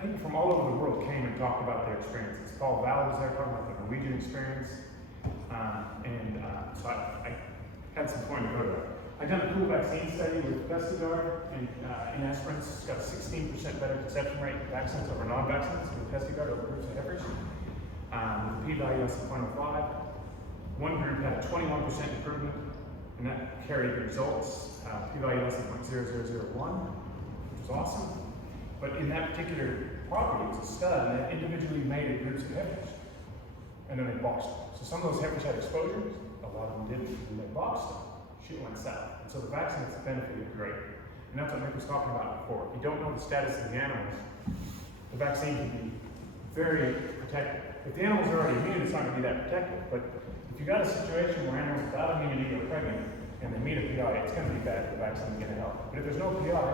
people from all over the world came and talked about their experiences. Paul Val was there talking about the Norwegian experience. So I had some point to go to. I've done a cool vaccine study with Pestigard in Esperance. It's got a 16% better conception rate in vaccines over non-vaccines with Pestigard over groups of heifers. With p-value less than 0.05. One group had a 21% improvement, and that carried the results. P-value less than 0.0001, which was awesome. But in that particular property, it was a stud, and they individually mated groups of heifers. And then they boxed them. So some of those heifers had exposures, a lot of them didn't, and they boxed them. Shit went south. And so the vaccines benefited great. And that's what Mick was talking about before. If you don't know the status of the animals, the vaccine can be very protective. If the animals are already immune, it's not going to be that protective. But if you got a situation where animals without immunity are pregnant and they meet a PI, it's going to be bad. The vaccine is going to help. But if there's no PI,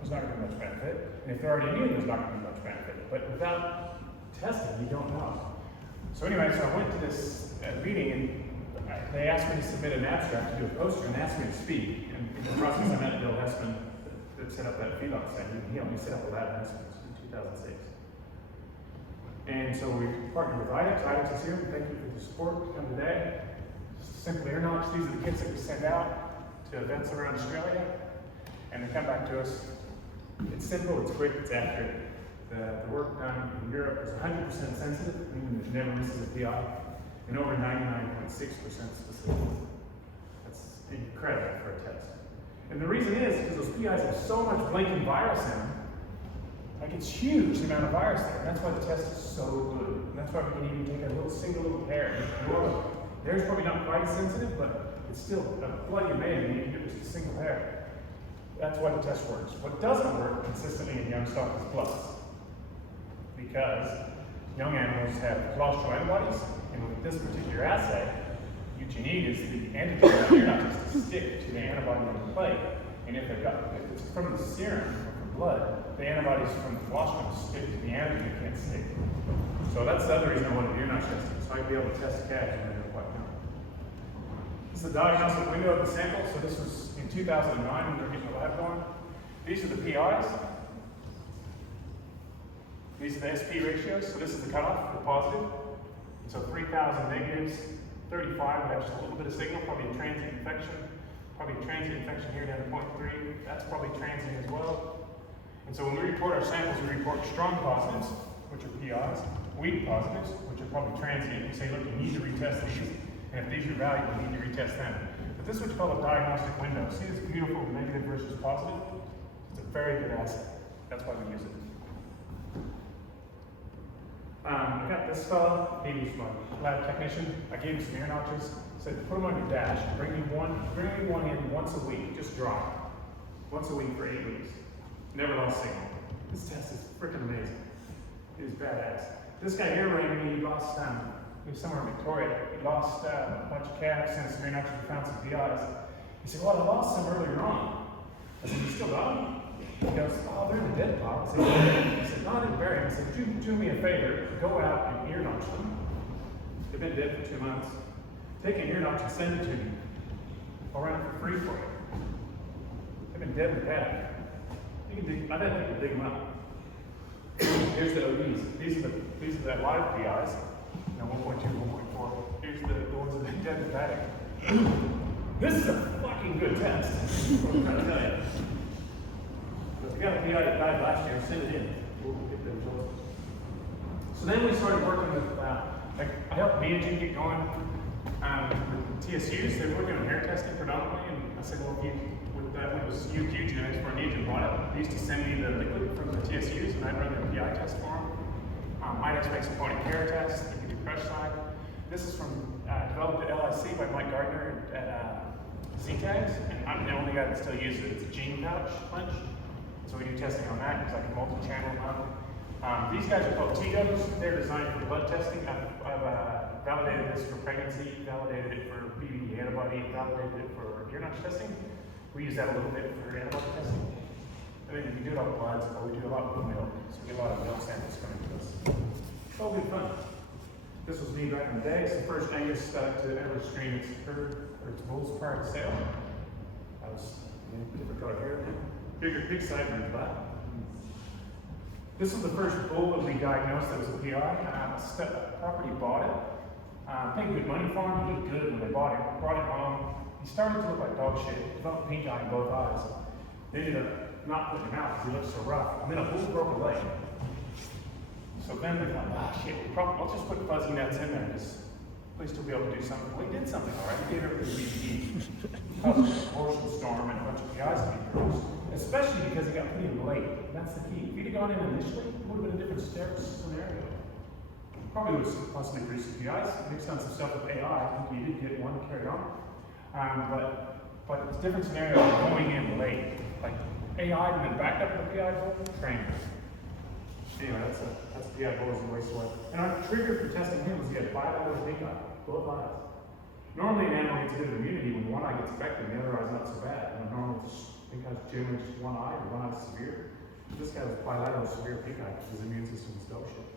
there's not going to be much benefit. And if they're already immune, there's not going to be much benefit. But without testing, you don't know. So anyway, so I went to this meeting and they asked me to submit an abstract to do a poster and asked me to speak. And in the process, I met Bill Hessman that set up that feedlot center. He helped me set up a lab in Hessman in 2006. And so we partnered with IDEXX. IDEXX is here. Thank you for the support to come today. Simply ear notch. These are the kits that we send out to events around Australia. And they come back to us It's simple, it's quick, it's accurate. The work done in Europe is 100% sensitive, meaning it never misses a PI, and over 99.6% specific. That's incredible for a test. And the reason is because those PIs have so much blinking virus in them, like it's huge the amount of virus there. That's why the test is so good. And that's why we can even take a single little hair. There's probably not quite as sensitive, but it's still a bloody amazing. You can get just a single hair. That's why the test works. What doesn't work consistently in young stock is plus. Because young animals have colostral antibodies, and with this particular assay, what you need is the antigen out here not just to stick to the antibody on the plate. And if it's from the serum or from blood, the antibodies from the colostrum stick to the antigen, it can't stick. So that's the other reason I wanted ear notch testing, so I'd be able to test calves when they were quite young. This is the diagnostic window of the sample. So this was in 2009 when they were getting the lab going. These are the PIs. These are the SP ratios. So this is the cutoff for positive. So 3,000 negatives, 35 would have just a little bit of signal, probably a transient infection. Probably a transient infection here down to 0.3. That's probably transient as well. And so when we report our samples, we report strong positives, which are PIs, weak positives, which are probably transient. We say, look, you need to retest these, and if these are valuable, you need to retest them. But this is what you call a diagnostic window. See this beautiful negative versus positive? It's a very good assay. That's why we use it. I got this fella, he was my lab technician. I gave him some ear notches, said put them on your dash, bring me one in once a week, just dry. Once a week for 8 weeks. Never lost signal. This test is freaking amazing. It is badass. This guy here ran me, he lost, he was somewhere in Victoria, he lost a bunch of calves since some ear notches, we found some PIs. He said, well, I lost some earlier on. I said, you still got them? He goes, oh, they're in the dead pile. I said, no, I didn't bury them. I said, do me a favor, go out and ear notch them. They've been dead for 2 months. Take an ear notch and send it to me. I'll run it for free for you. They've been dead and bad. You can dig, I bet you can dig them up. Here's the ODs. These are the live PIs. 1.2, 1.4. Here's the ones that have been dead and bad. This is a fucking good test. I'm trying to tell you. If you got a PI that died last year, send it in. We'll get the results. So then we started working with, I helped Neogen get going with TSUs. They were working on hair testing predominantly, and I said, well, with that, it was UQ genetics for Neogen bought it. They used to send me the liquid from the TSUs, and I'd run their PI test for them. IDEXX makes a point of care test. They can do crush side. This is from developed at LIC by Mike Gardner at Z-Tags, and I'm the only guy that still uses it. It's a gene pouch punch. So we do testing on that because I can multi-channel them. These guys are called TGOs. They're designed for blood testing. I've validated this for pregnancy, validated it for BVD antibody, validated it for ear notch testing. We use that a little bit for antibody testing. I mean, we do it on bloods, but we do a lot with milk. So we get a lot of milk samples coming to us. It's all good fun. This was me back in the day. It's the first Angus stud to ever screen its herd or its bulls prior to sale. I was different color hair. Big sideburns, but this was the first bull that we diagnosed that was a PI. Property bought it. Paid good money for him. He looked good when they bought it. Brought it home. He started to look like dog shit. He developed pink eye in both eyes. They ended up not putting him out because he looked so rough. And then a bull broke a leg. So then they thought, shit, I'll just put fuzzy nuts in there because at least he'll be able to do something. Well, he did something all right. He gave everything BVD. Caused a proportion storm and a bunch of PIs to be produced. Especially because he got put in late. That's the key. If he'd have gone in initially, it would have been a different scenario. Probably would have possibly produced some PIs, mixed on some stuff with AI. I think he did get one carried on. But it's a different scenario than going in late. Like AI and then backed up the PI bull, trained. Anyway, that's a PI bull as a waste away. And our trigger for testing him was he had bilateral pink eye, both eyes. Normally an animal gets a bit of immunity when one eye gets affected and the other eye's not so bad. Normally pink eye is generally just one eye or one eye is severe. This guy was bilateral severe pink eye because his immune system was dog shit.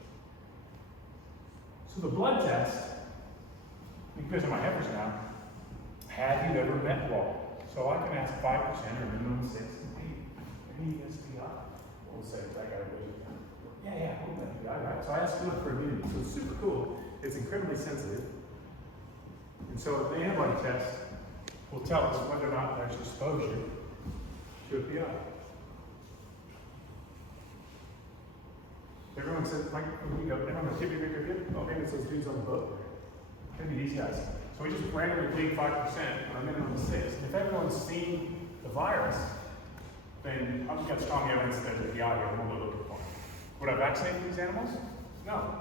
So the blood test, you guys are my heifers now. Have you ever met Walt? So I can ask 5% or minimum 6. Hey, any STI? We'll say that guy was. Yeah, we'll met the guy, right? So I asked blood for immunity. So it's super cool. It's incredibly sensitive. And so the antibody test will tell us whether or not there's exposure to a PI. Everyone said, like, when we go, everyone goes, hip. Oh, maybe it's those dudes on the boat. Maybe these guys. So we just randomly bleed 5% on a minimum of 6. And if everyone's seen the virus, then I've got strong evidence that there's a PI here, and we'll go looking for it. Would I vaccinate these animals? No.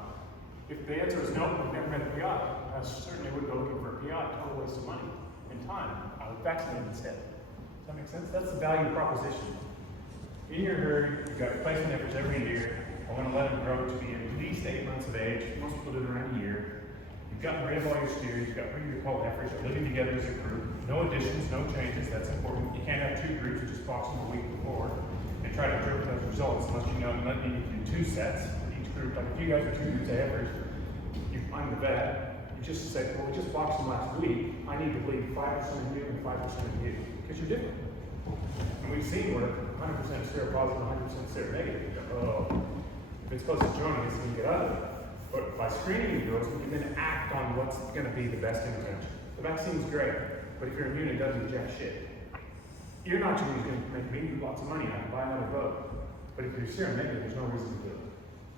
If the answer is no, we've never had a PI, I certainly would go looking for a PI, total waste of money and time. I would vaccinate instead. Does that make sense? That's the value proposition. In your herd, you've got replacement heifers every year. I want to let them grow to be at least 8 months of age. Most people do it around a year. You've got rid of all your steers, you've got rid of your cold heifers, you're living together as a group. No additions, no changes, that's important. You can't have 2 groups, you just box them a week before and try to interpret those results unless you know you need to do 2 sets for each group. Like if you guys are 2 groups of heifers, I'm the vet, you just say, well, we just boxed them last week, I need to bleed 5% of you and 5% of you, because you're different. And we've seen where 100% seropositive, 100% seronegative. Oh, if it's close to joining, it's going to get ugly. But by screening the girls, we can then act on what's going to be the best intervention. The vaccine's great, but if you're immune, it doesn't do jack shit. Ear notching is going to make me lots of money. I can buy another boat. But if you're seronegative, there's no reason to do it.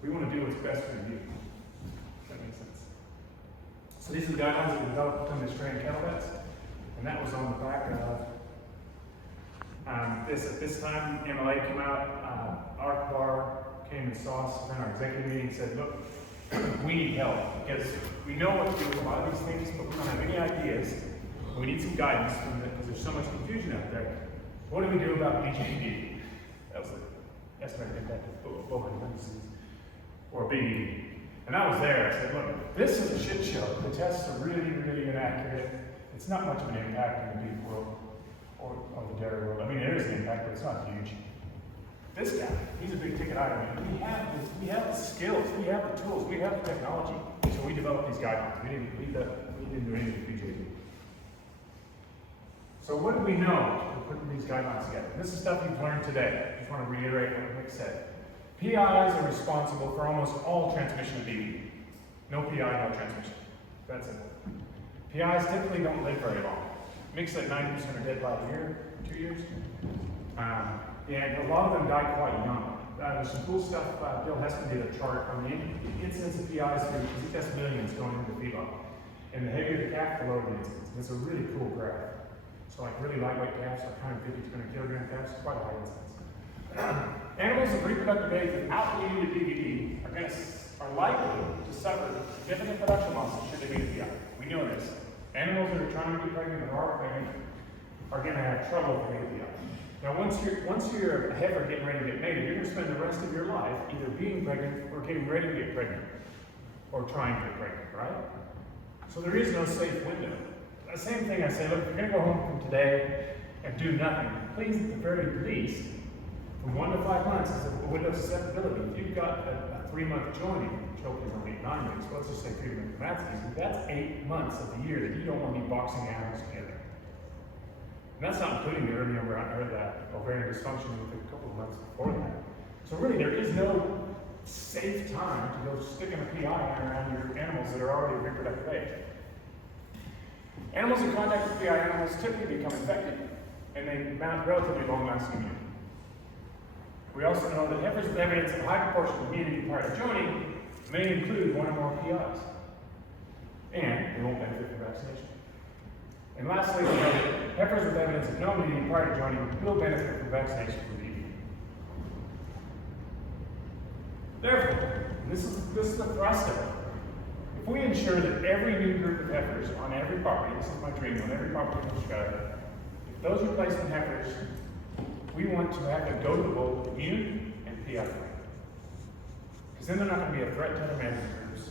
We want to do what's best for you. Does that make sense? So these are the guidelines that we developed on this trained cattle vets, and that was on the back of at this time. MLA came out, ARCBAR came and saw us in our executive meeting and said, look, we need help because we know what to do with a lot of these things, but we don't have any ideas. We need some guidance from it because there's so much confusion out there. What do we do about BVD? That was the estimated impact of bovine lung disease, or BVD. And I was there. I said, look, this is a shit show. The tests are really, really inaccurate. It's not much of an impact in the beef world or the dairy world. I mean, there is an impact, but it's not huge. This guy, he's a big ticket item. We have the skills, we have the tools, we have the technology. So we developed these guidelines. We didn't do anything with BJD. So what do we know for putting these guidelines together? This is stuff you've learned today. I just want to reiterate what Nick said. PIs are responsible for almost all transmission of BVD. No PI, no transmission. That's it. PIs typically don't live very long. Mick said 90% are dead by a year, 2 years. And a lot of them die quite young. There's some cool stuff. Bill Heston did a chart on the incidence of PIs because he tests millions going into feedlot. And the heavier the calf, the lower the incidence. And it's a really cool graph. So like really lightweight calves, like 150 to 200 kilogram calves, quite a high incidence. Animals of reproductive age without needing a BVD are likely to suffer significant production losses should they be a PI. We know this. Animals that are trying to get pregnant or are pregnant are going to have trouble with a PI. Now, once you're a heifer getting ready to get mated, you're going to spend the rest of your life either being pregnant or getting ready to get pregnant, or trying to get pregnant, right? So there is no safe window. The same thing I say, look, if you're going to go home from today and do nothing, please, at the very least, from 1 to 5 months is a window of susceptibility. If you've got a 3-month joining, choke is only 9 weeks, well, let's just say 3 months maximus, that's 8 months of the year that you don't want to be boxing animals together. And that's not including the early ovarian dysfunction within a couple of months before that. So really, there is no safe time to go sticking a PI around your animals that are already reproductive age. Animals in contact with PI animals typically become infected, and they mount relatively long-lasting immunity. We also know that heifers with evidence of high proportion of immunity prior to joining may include 1 or more PIs, and they won't benefit from vaccination. And lastly, we know that heifers with evidence of no immunity prior to joining will benefit from vaccination from BVD. Therefore, this is the thrust of it. If we ensure that every new group of heifers on every property, this is my dream, on every property in Australia, if those replacement heifers, we want to have them go to the bull immune and PI free. Because then they're not going to be a threat to other management groups.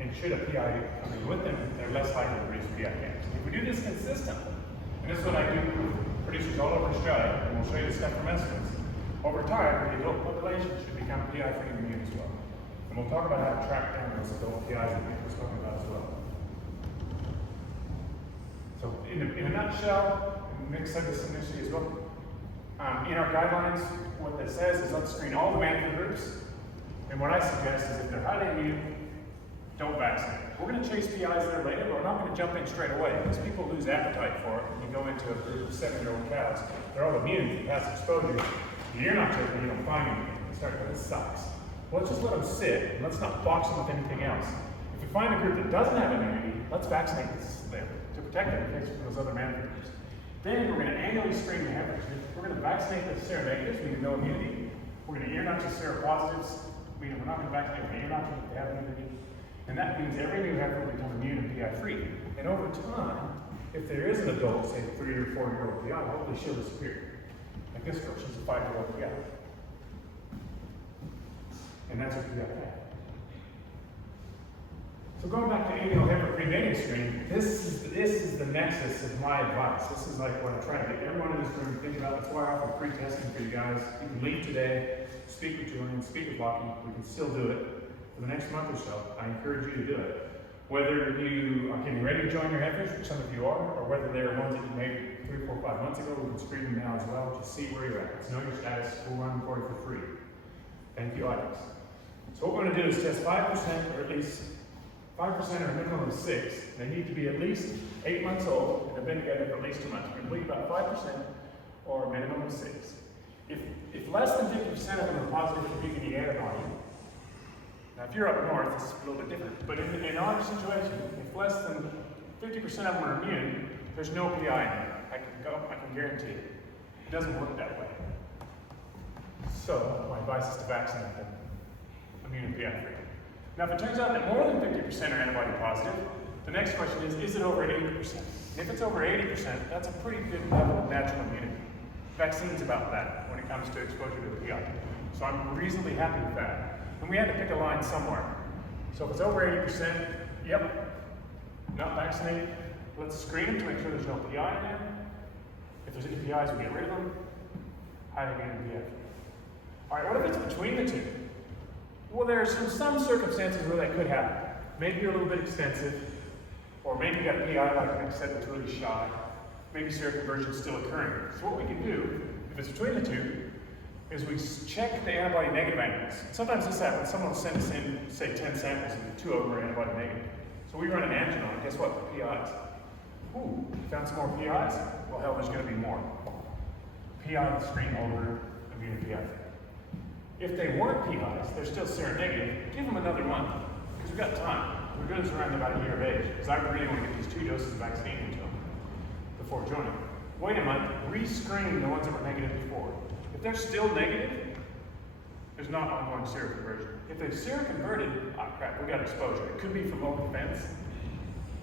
And should a PI come in with them, they're less likely to produce PI camps. If we do this consistently, and this is what I do with producers all over Australia, and we'll show you the stuff from estimates, over time, the adult population should become PI free and immune as well. And we'll talk about how to track down those adult PIs that Nick was talking about as well. So in a nutshell, and Nick said this initially as well, in our guidelines, what that says is let's screen all the management groups. And what I suggest is if they're highly immune, don't vaccinate. We're going to chase PIs there later, but we're not going to jump in straight away because people lose appetite for it when you go into a group of 7-year-old cows. They're all immune from past exposure. You're not taking, you don't find anything. You start going, this sucks. Well, let's just let them sit, and let's not box them with anything else. If we find a group that doesn't have immunity, let's vaccinate them to protect them against those other managers. Then we're going to annually screen the heifers. We're going to vaccinate the seronegatives, meaning no immunity. We're going to ear notch the seropositives, meaning we're not going to vaccinate the ear notch if they have immunity. And that means every new heifer will become immune and PI free. And over time, if there is an adult, say 3 or 4-year-old PI, hopefully she'll disappear. Like this girl, she's a 5-year-old PI. And that's what we got there. So going back to annual heifer pre-mating screening, this is the nexus of my advice. This is like what I try to get everyone in this room to think about. That's why I offer pre-testing for you guys. You can leave today, speak with Julian, speak with Lockie. We can still do it for the next month or so. I encourage you to do it. Whether you are getting ready to join your heifers, which some of you are, or whether they're ones that you made 3, 4, 5 months ago, we can screen them now as well. Just see where you're at. It's know your status. We'll run for you for free. Thank you, IDEXX. So what we're going to do is test 5% or at least 5% or a minimum of 6. They need to be at least 8 months old and have been together for at least 2 months. We're going to believe about 5% or a minimum of 6. If less than 50% of them are positive for BVD antibody, now if you're up north, it's a little bit different. But in our situation, if less than 50% of them are immune, there's no PI in there. I can guarantee it. It doesn't work that way. So my advice is to vaccinate them, immune and PI free. Now, if it turns out that more than 50% are antibody positive, the next question is it over 80%? And if it's over 80%, that's a pretty good level of natural immunity. Vaccine's about that when it comes to exposure to the PI. So I'm reasonably happy with that. And we had to pick a line somewhere. So if it's over 80%, yep, not vaccinated. Let's screen them to make sure there's no PI in there. If there's any PIs, we get rid of them. Highly immunity PI. All right, what if it's between the two? Well, there are some circumstances where that could happen. Maybe you're a little bit extensive, or maybe you got a PI, like I said, that's really shy. Maybe seroconversion is still occurring. So what we can do, if it's between the two, is we check the antibody negative animals. Sometimes this happens. Someone will send us in, say, 10 samples, and 2 of them are antibody negative. So we run an antigen, and guess what? The PIs. Ooh, found some more PIs? Well, hell, there's going to be more. PI screen holder, immune PI. If they weren't PIs, they're still seronegative, give them another month, because we've got time. We're going to around about a year of age, because I really want to get these 2 doses of vaccine into them before joining. Wait a month, rescreen the ones that were negative before. If they're still negative, there's not ongoing seroconversion. If they've seroconverted, oh crap, we got exposure. It could be from open defense,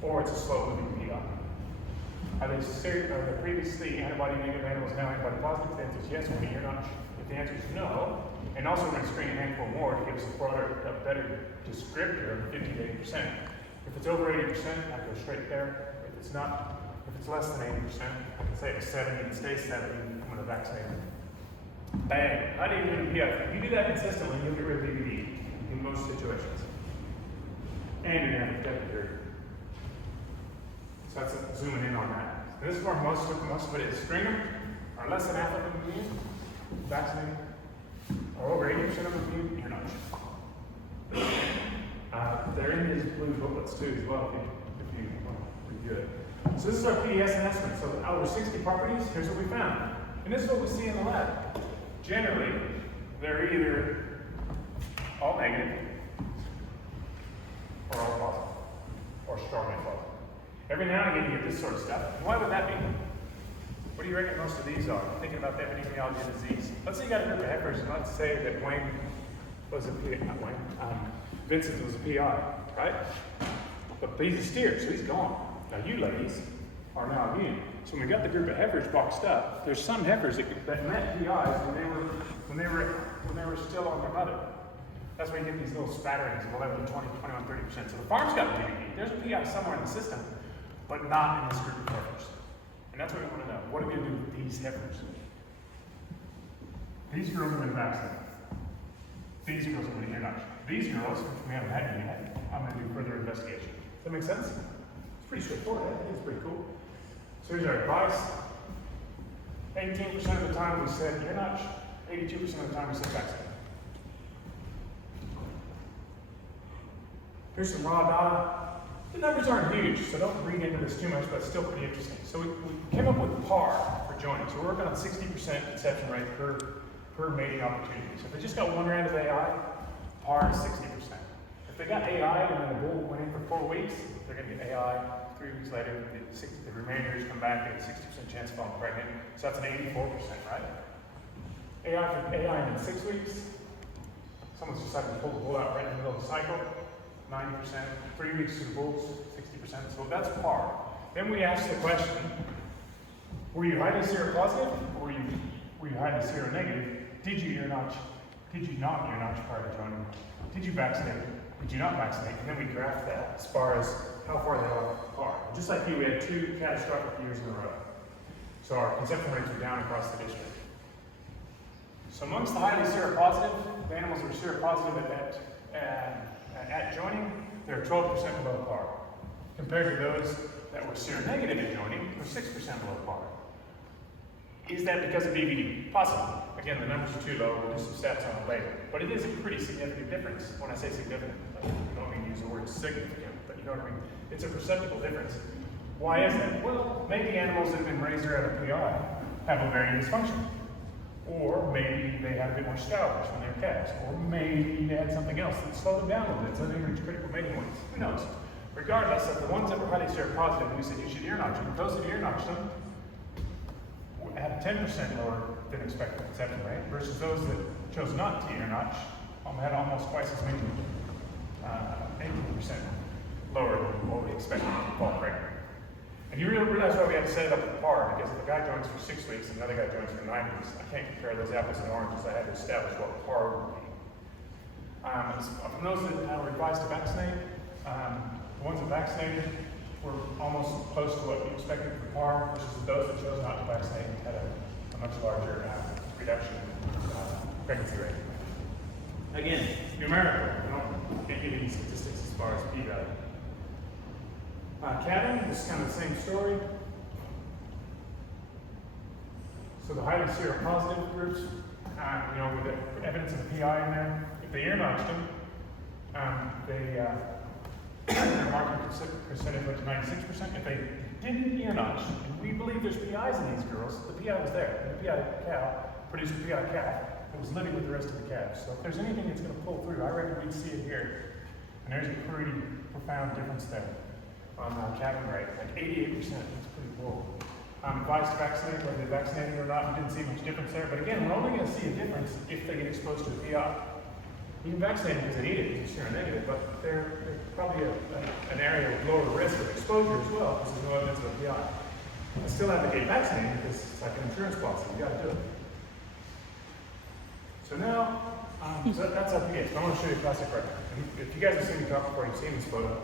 or it's a slow-moving PI. Are they previously antibody negative animals now antibody positive? The answer is yes, when you're not. If the answer is no, and also we're going to screen a handful more to give us a better descriptor of 50 to 80%. If it's over 80%, I go straight there. If it's not, if it's less than 80%, I can say it's 70 and stay 70, I'm going to vaccinate them. Bang! How do you do the PI? If you do that consistently, you'll get rid of BVD in most situations. And you're going to have a protected period. So that's zooming in on that. And this is where most of it is. Screen them, are less than half of them immune, vaccinate, or over 80% of them immune, you're not sure. They're in his blue booklets too as well, if you pretty good. So this is our PES and estimate. So out of 60 properties, here's what we found. And this is what we see in the lab. Generally, they're either all negative, or all positive, or strongly positive. Every now and again you get this sort of stuff. Why would that be? What do you reckon most of these are? Thinking about the epidemiology of disease. Let's say you got a group of heifers, and let's say that Wayne was a PI, not Wayne, Vincent was a PI, right? But he's a steer, so he's gone. Now you ladies are now immune. So when we got the group of heifers boxed up, there's some heifers that met PIs when they were still on their mother. That's why you get these little spatterings of 11, 20, 21, 30%. So the farm's got BVD. There's a PI somewhere in the system, but not in this group of heifers. And that's what we want to know. What are we going to do with these heifers? These girls are going to vaccinate. These girls are going to get introduction. These girls, which we haven't had any yet, I'm going to do further investigation. Does that make sense? It's pretty straightforward. I think it's pretty cool. So here's our advice. 18% of the time we said you're not, 82% of the time we said vaccinate. Here's some raw data. The numbers aren't huge, so don't read into this too much, but it's still pretty interesting. So we came up with par for joining. So we're working on 60% conception rate per mating opportunity. So if they just got one round of AI, par is 60%. If they got AI and then the bull went in for 4 weeks, they're going to get AI. 3 weeks later, the remainders come back, they get 60% chance of falling pregnant. So that's an 84%, right? AI in 6 weeks, someone's decided to pull the bull out right in the middle of the cycle, 90%. 3 weeks to the bulls, 60%. So that's par. Then we ask the question, were you highly seropositive or were you highly seronegative? Did you ear notch? Did you not ear notch prior to joining? Did you vaccinate? Did you not vaccinate? And then we graph that as far as how far they are apart. Just like you, we had 2 catastrophic years in a row. So our conception rates were down across the district. So amongst the highly seropositive, the animals that were seropositive at joining, they're 12% below par. Compared to those that were seronegative at joining, they're 6% below par. Is that because of BVD? Possibly. Again, the numbers are too low. We'll do some stats on it later. But it is a pretty significant difference. When I say significant, I don't mean to use the word significant, but you know what I mean? It's a perceptible difference. Why is that? Well, maybe animals that have been raised out of PI have ovarian dysfunction. Or maybe they had a bit more scours when they were calves. Or maybe they had something else that slowed them down a little bit, so they reached critical mating weights. Who knows? Regardless of the ones that were highly seropositive, we said you should ear notch them. Those that ear notched them had 10% lower than expected conception rate, versus those that chose not to ear notch had almost twice as many, 18% lower than what we expected to fall pregnant. And you realize why we had to set it up at par, because if a guy joins for 6 weeks and another guy joins for 9 weeks, I can't compare those apples and oranges. I had to establish what par would be. From those that are advised to vaccinate, the ones that vaccinated were almost close to what you expected for par, versus those that chose not to vaccinate had a much larger reduction in pregnancy rate. Again, numerical. I can't give you any statistics as far as p-value. Calving is kind of the same story. So the highly seropositive groups, with the evidence of the PI in there, if they ear notched them, their marking percentage went to 96%. If they didn't ear notch, and we believe there's PIs in these girls, the PI was there. And the PI cow produced a PI calf that was living with the rest of the calves. So if there's anything that's going to pull through, I reckon we'd see it here. And there's a pretty profound difference there on calving rate, like 88%. That's pretty cool. Advised to vaccinate, whether they're vaccinated or not, we didn't see much difference there. But again, we're only going to see a difference if they get exposed to a PI. You can vaccinate because they need it because they're seronegative, but they're probably an area with lower risk of exposure as well, because there's no evidence of a PI. I still advocate vaccinating because it's like an insurance policy, you gotta do it. So now, that's our pH. I want to show you a classic record. If you guys have seen me talk before, you've seen this photo.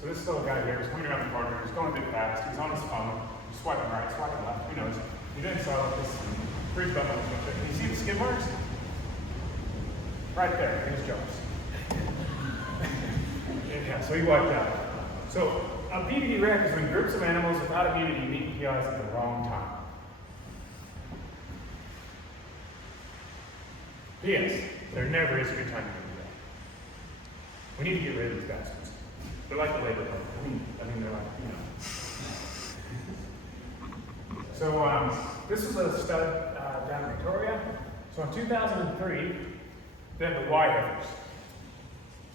So this little guy here is coming around the corner, he's going a bit fast, he's on his phone, he's swiping right, swiping left, who knows. He then saw this freeze button was going to click. Can you see the skid marks? Right there, here's Jones. Yeah, so he wiped out. So a BVD wreck is when groups of animals without immunity meet PIs at the wrong time. P.S. There never is a good time to do that. We need to get rid of these bastards. They're like the labor code. I mean, they're like, So this was a stud down in Victoria. So in 2003, they had the Y heifers.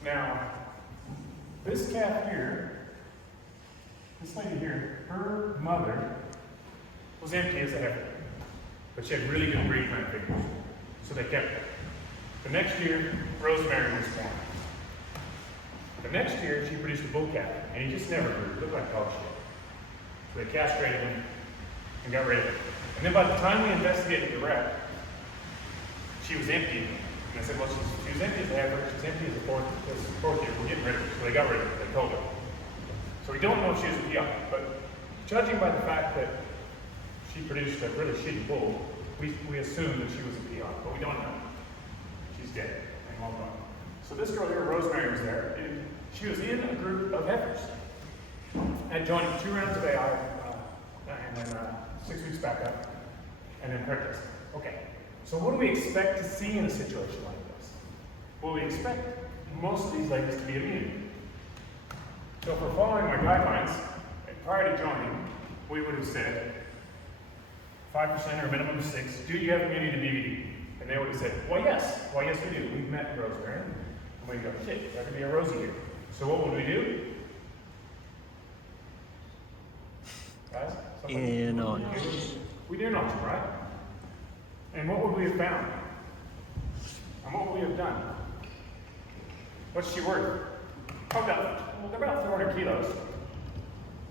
Now, this calf here, this lady here, her mother was empty as a heifer, but she had really good breed plan figures, so they kept her. The next year, Rosemary was born. The next year, she produced a bull calf, and he just never grew. It looked like dog shit. So they castrated him and got rid of him. And then by the time we investigated the wreck, she was empty. And I said, well, she was empty as a heifer, she's empty as a fourth year, we're getting rid of her. So they got rid of her, they told her. So we don't know if she was a PI, but judging by the fact that she produced a really shitty bull, we assume that she was a PI, but we don't know. She's dead and long gone. So this girl here, Rosemary, was there, and she was in a group of heifers. Had joined 2 rounds of AI, and then 6 weeks back up, and then pregnancy. Okay. So what do we expect to see in a situation like this? Well, we expect most of these ladies to be immune. So if we're following our guidelines, prior to joining, we would have said 5% or a minimum of 6, do you have immunity to BVD? And they would have said, well, yes we do. We've met Rosemary. And we go, shit, there could be a Rosie here. So what would we do? Guys? Yeah, no. We dare not to, right? And what would we have found? And what would we have done? What's she worth? They're about 400 kilos.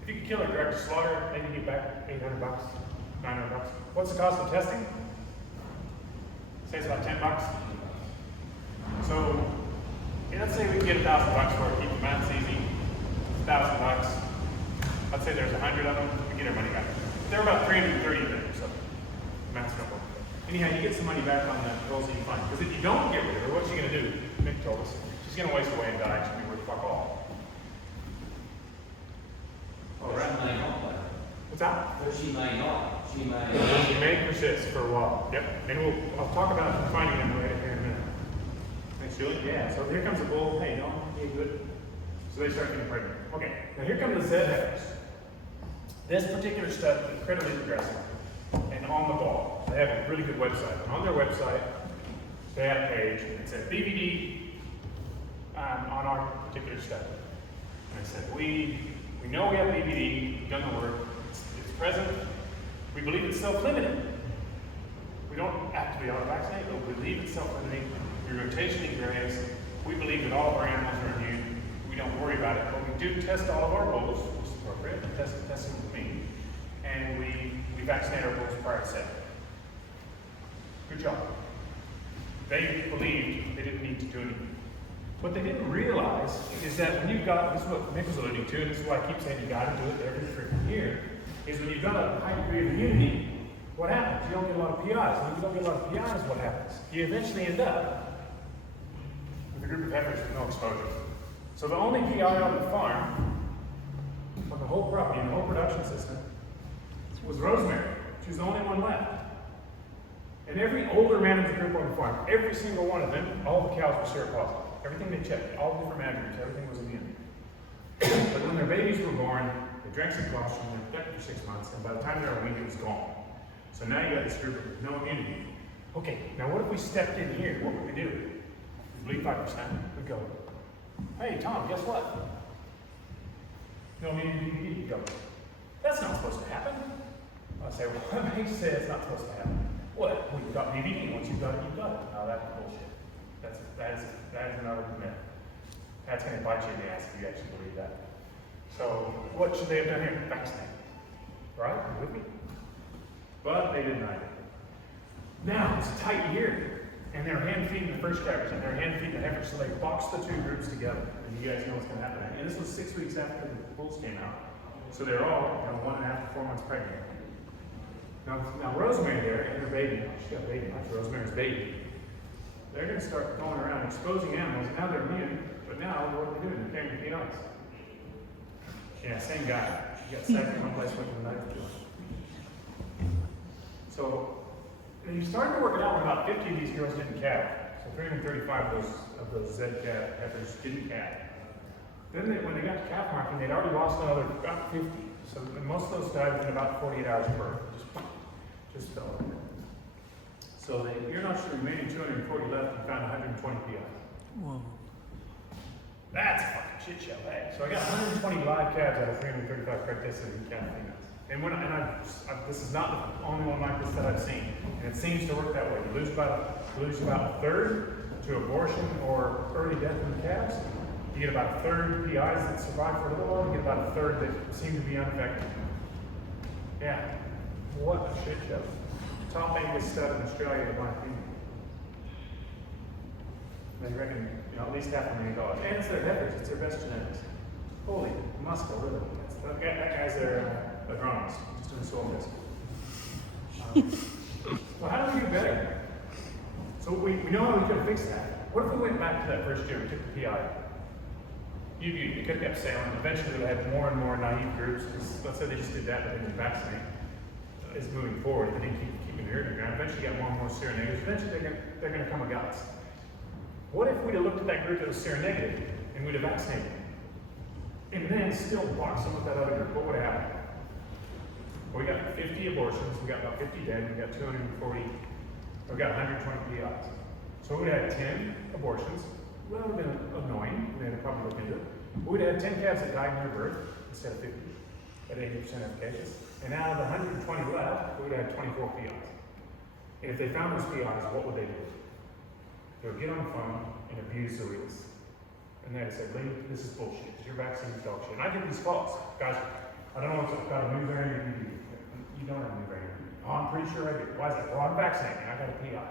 If you could kill her direct to slaughter, maybe you get back 800 bucks, 900 bucks. What's the cost of testing? Say it's about 10 bucks. So, let's say we can get 1,000 bucks for it, keep the maths easy. 1,000 bucks. Let's say there's 100 of them, we get our money back. They're about 330 there, so math's not working. Anyhow, you get some money back on the girls that you find. Because if you don't get rid of her, what's she gonna do? Mick told us. She's gonna waste away and die, and she'll be worth fuck all. Or she may not play. What's that? But she may not. She She may persist for a while. Yep. And I'll talk about finding them later here in a minute. Thanks, Julie. Yeah, so here comes a bull. Hey, don't get good. So they start getting pregnant. Okay, now here come the Z headers. This particular stud is incredibly progressive and on the ball. They have a really good website. And on their website, they had a page and it said BVD on our particular stud. And I said, we know we have BVD, we've done the work, it's present. We believe it's self-limiting. We don't actively auto-vaccinate, but we believe it's self-limiting. We rotationally graze. We believe that all of our animals are immune. We don't worry about it, but we do test all of our bulls, which is appropriate. We test them with me. And we vaccinate our bulls prior to setting. Good job. They believed they didn't need to do anything. What they didn't realize is that when you've got, this is what Nick was alluding to, and this is why I keep saying you got to do it every freaking year, is when you've got a high degree of immunity, what happens? You don't get a lot of PIs. When you don't get a lot of PIs, what happens? You eventually end up with a group of heifers with no exposure. So the only PI on the farm, on the whole property, in the whole production system, was Rosemary. She was the only one left. And every older manager group on the farm, every single one of them, all the cows were seropositive. Everything they checked, all different manager groups, everything was immune. But when their babies were born, they drank some colostrum, they were protected for 6 months, and by the time they were weaned, it was gone. So now you got this group with no immunity. Okay, now what if we stepped in here? What would we do? We bleed 5%. We go, hey, Tom, guess what? No immunity, you go, that's not supposed to happen. I say, well, what makes you say it's not supposed to happen? Well, we've got BVD. Once you've got it, you've got it. No, that's bullshit. That is another myth. That's going to bite you in the ass if you actually believe that. So, what should they have done here? Vaccinate. Right? Are you with me? But they didn't either. Now, it's a tight year, and they're hand feeding the first calvers, and they're hand feeding the heifers, so they box the two groups together. And you guys know what's going to happen. And this was 6 weeks after the bulls came out. So they're all 1.5 to 4 months pregnant. Now Rosemary there and her baby, she's got a baby, that's Rosemary's baby. They're going to start going around exposing animals. Now they're immune, but now what are they doing? They're carrying PIs. Yeah, same guy. You got second one place with the knife. So you started to work it out when about 50 of these girls didn't calve. So 335 of those Z calf heifers didn't calve. Then when they got to calf marking, they'd already lost another about 50. So most of those died within about 48 hours of birth. Just fell over. So you're not sure remaining 240 left and found 120 PIs. Whoa. That's a fucking shit show, hey? So I got 120 live calves out of 335 practices in calf females. And this is not the only one like this that I've seen. And it seems to work that way. You lose about a third to abortion or early death in the calves. You get about a third PIs that survive for a little while. You get about a third that seem to be unaffected. Yeah. What a shit show. Top Angus stud in Australia, in my opinion. They reckon, at least $500,000. And it's their heifers, it's their best genetics. Holy muscle, really. That guy's their agronomist, just doing soil testing. Well, how do we do better? So we know how we could have fixed that. What if we went back to that first year, we took the PI? You could have kept sailing. Eventually we had more and more naive groups. Let's say they just did that, but they didn't vaccinate. Is moving forward. They didn't keep an ear to the ground. Eventually, you got more and more seronegatives. Eventually, they're going to come against. What if we'd have looked at that group that was seronegative and we'd have vaccinated them, and then still boxed them with that other group? What would have happened? Well, we got 50 abortions. We got about 50 dead. We got 240. We got 120 PIs. So we would have had 10 abortions, well, it would have been annoying. We had to probably look into it. We'd had 10 calves that died near birth instead of 50 at 80% efficacious. And out of the 120 left, we would have 24 PIs. And if they found those PIs, what would they do? They would get on the phone and abuse the release. And they'd say, Lee, this is bullshit. Your vaccine's dog shit. And I get these calls. Guys, I don't know if I've got a new variant of BVD. You don't have a new variant. Oh, I'm pretty sure I do. Why is that? Well, I'm vaccinating. I got a PI.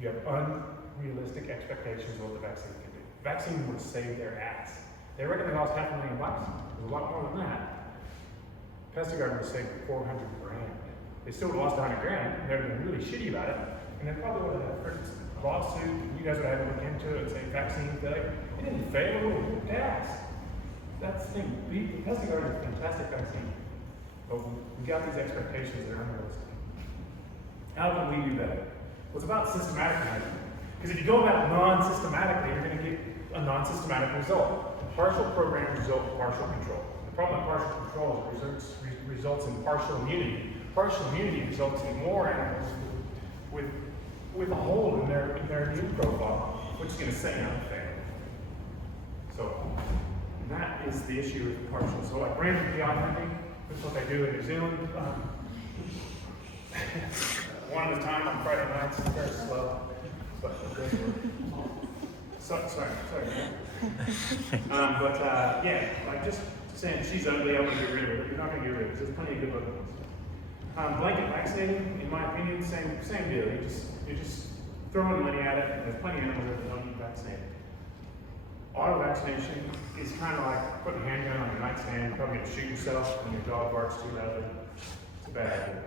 You have unrealistic expectations of what the vaccine can do. The vaccine would save their ass. They reckon they lost $500,000. There's a lot more than that. PestiGuard would have saved $400 grand. They still would have lost $100 grand. They'd have been really shitty about it. And they probably would have had a lawsuit. You guys would have to look into it and say vaccine failure. It didn't fail. It would have whooped ass. That's the thing. The PestiGuard is a fantastic vaccine. But we got these expectations that are unrealistic. How can we do better? Well, it's about systematic management. Because if you go about non-systematically, you're going to get a non-systematic result. Partial program results in partial control. The problem with partial control is it results in partial immunity. Partial immunity results in more animals with a hole in their immune profile, which is going to set you up fail. So that is the issue with partial. So like random PI hunting, that's what they do in New Zealand. One at a time on Friday nights, very slow, but good work. Sorry. Yeah, like just saying she's ugly, I'm gonna get rid of her. You're not gonna get rid of her. There's plenty of good looking ones. Blanket vaccinating, in my opinion, same deal. You're just throwing money at it, and there's plenty of animals that don't need vaccinated. Auto vaccination is kind of like putting a handgun on your nightstand. You're probably gonna shoot yourself when your dog barks too loudly. It's a bad idea.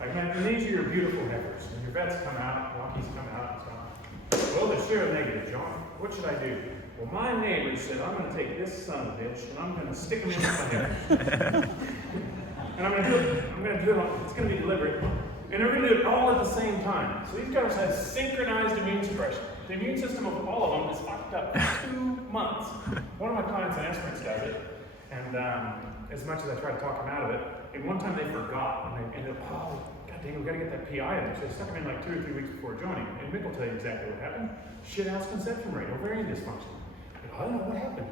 Like, man, and these are your beautiful heifers. When your vets come out, Rockies come out, and so well, they're seronegative, John. What should I do? Well, my neighbor said, I'm going to take this son of a bitch and I'm going to stick him in with my heifers. And I'm going to do it. It's going to be deliberate. And they're going to do it all at the same time. So these guys have synchronized immune suppression. The immune system of all of them is fucked up for 2 months. One of my clients in Esperance does it. And as much as I try to talk them out of it, and one time they forgot, and they ended up, oh, god dang, we gotta get that PI in there. So they stuck them in like 2 or 3 weeks before joining. And Mick will tell you exactly what happened. Shithouse conception rate, ovarian dysfunction. And I don't know what happened.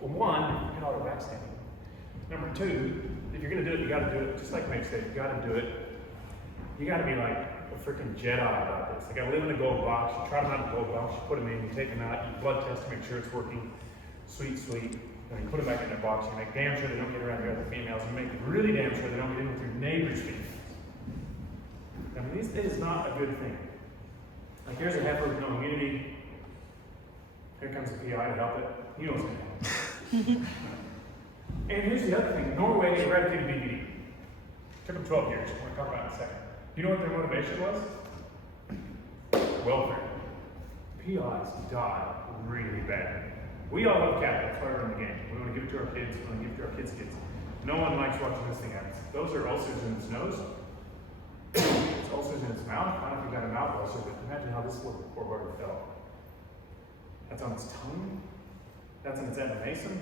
Well, one, you can auto-vaccinate. Number two, if you're gonna do it, you gotta do it, just like Mick said, you gotta do it. You gotta be like a freaking Jedi about this. They gotta live in a gold box, you try them out in a gold box, you put them in, you take them out, you blood test to make sure it's working. Sweet. And you put them back in their box, you make damn sure they don't get around your other females, and make really damn sure they don't get in with your neighbor's females. I mean, this is not a good thing. Like, here's a heifer with no immunity. Here comes the PI to help it. You know what's going to happen. And here's the other thing. Norway eradicated BVD. Took them 12 years. We're going to talk about it in a second. You know what their motivation was? Welfare. PIs die really bad. We all love cattle. That's why we're in the game. We want to give it to our kids. We want to give it to our kids' kids. No one likes watching this thing happen. Those are ulcers in its nose. It's ulcers in its mouth. I don't know if you've got a mouth ulcer, but imagine how this little poor bugger felt. That's on its tongue. That's in its adenomasum.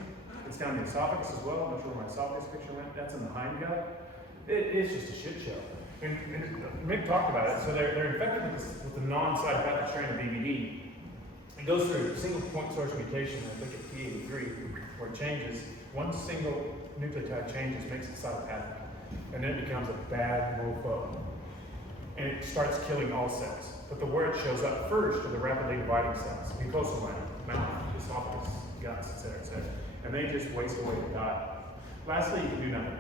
It's down the esophagus as well. I'm not sure where my esophagus picture went. That's in the hindgut. It's just a shit show. And Mick talked about it. So they're infected with the non-cytopathic strain of BVD. It goes through a single point source mutation, I think at P83, where it changes. One single nucleotide changes, makes it cytopathic. And then it becomes a bad mofo. And it starts killing all cells. But where it shows up first are the rapidly dividing cells, mucosal mouth, esophagus, guts, etc. And they just waste away and die. Lastly, you can do nothing.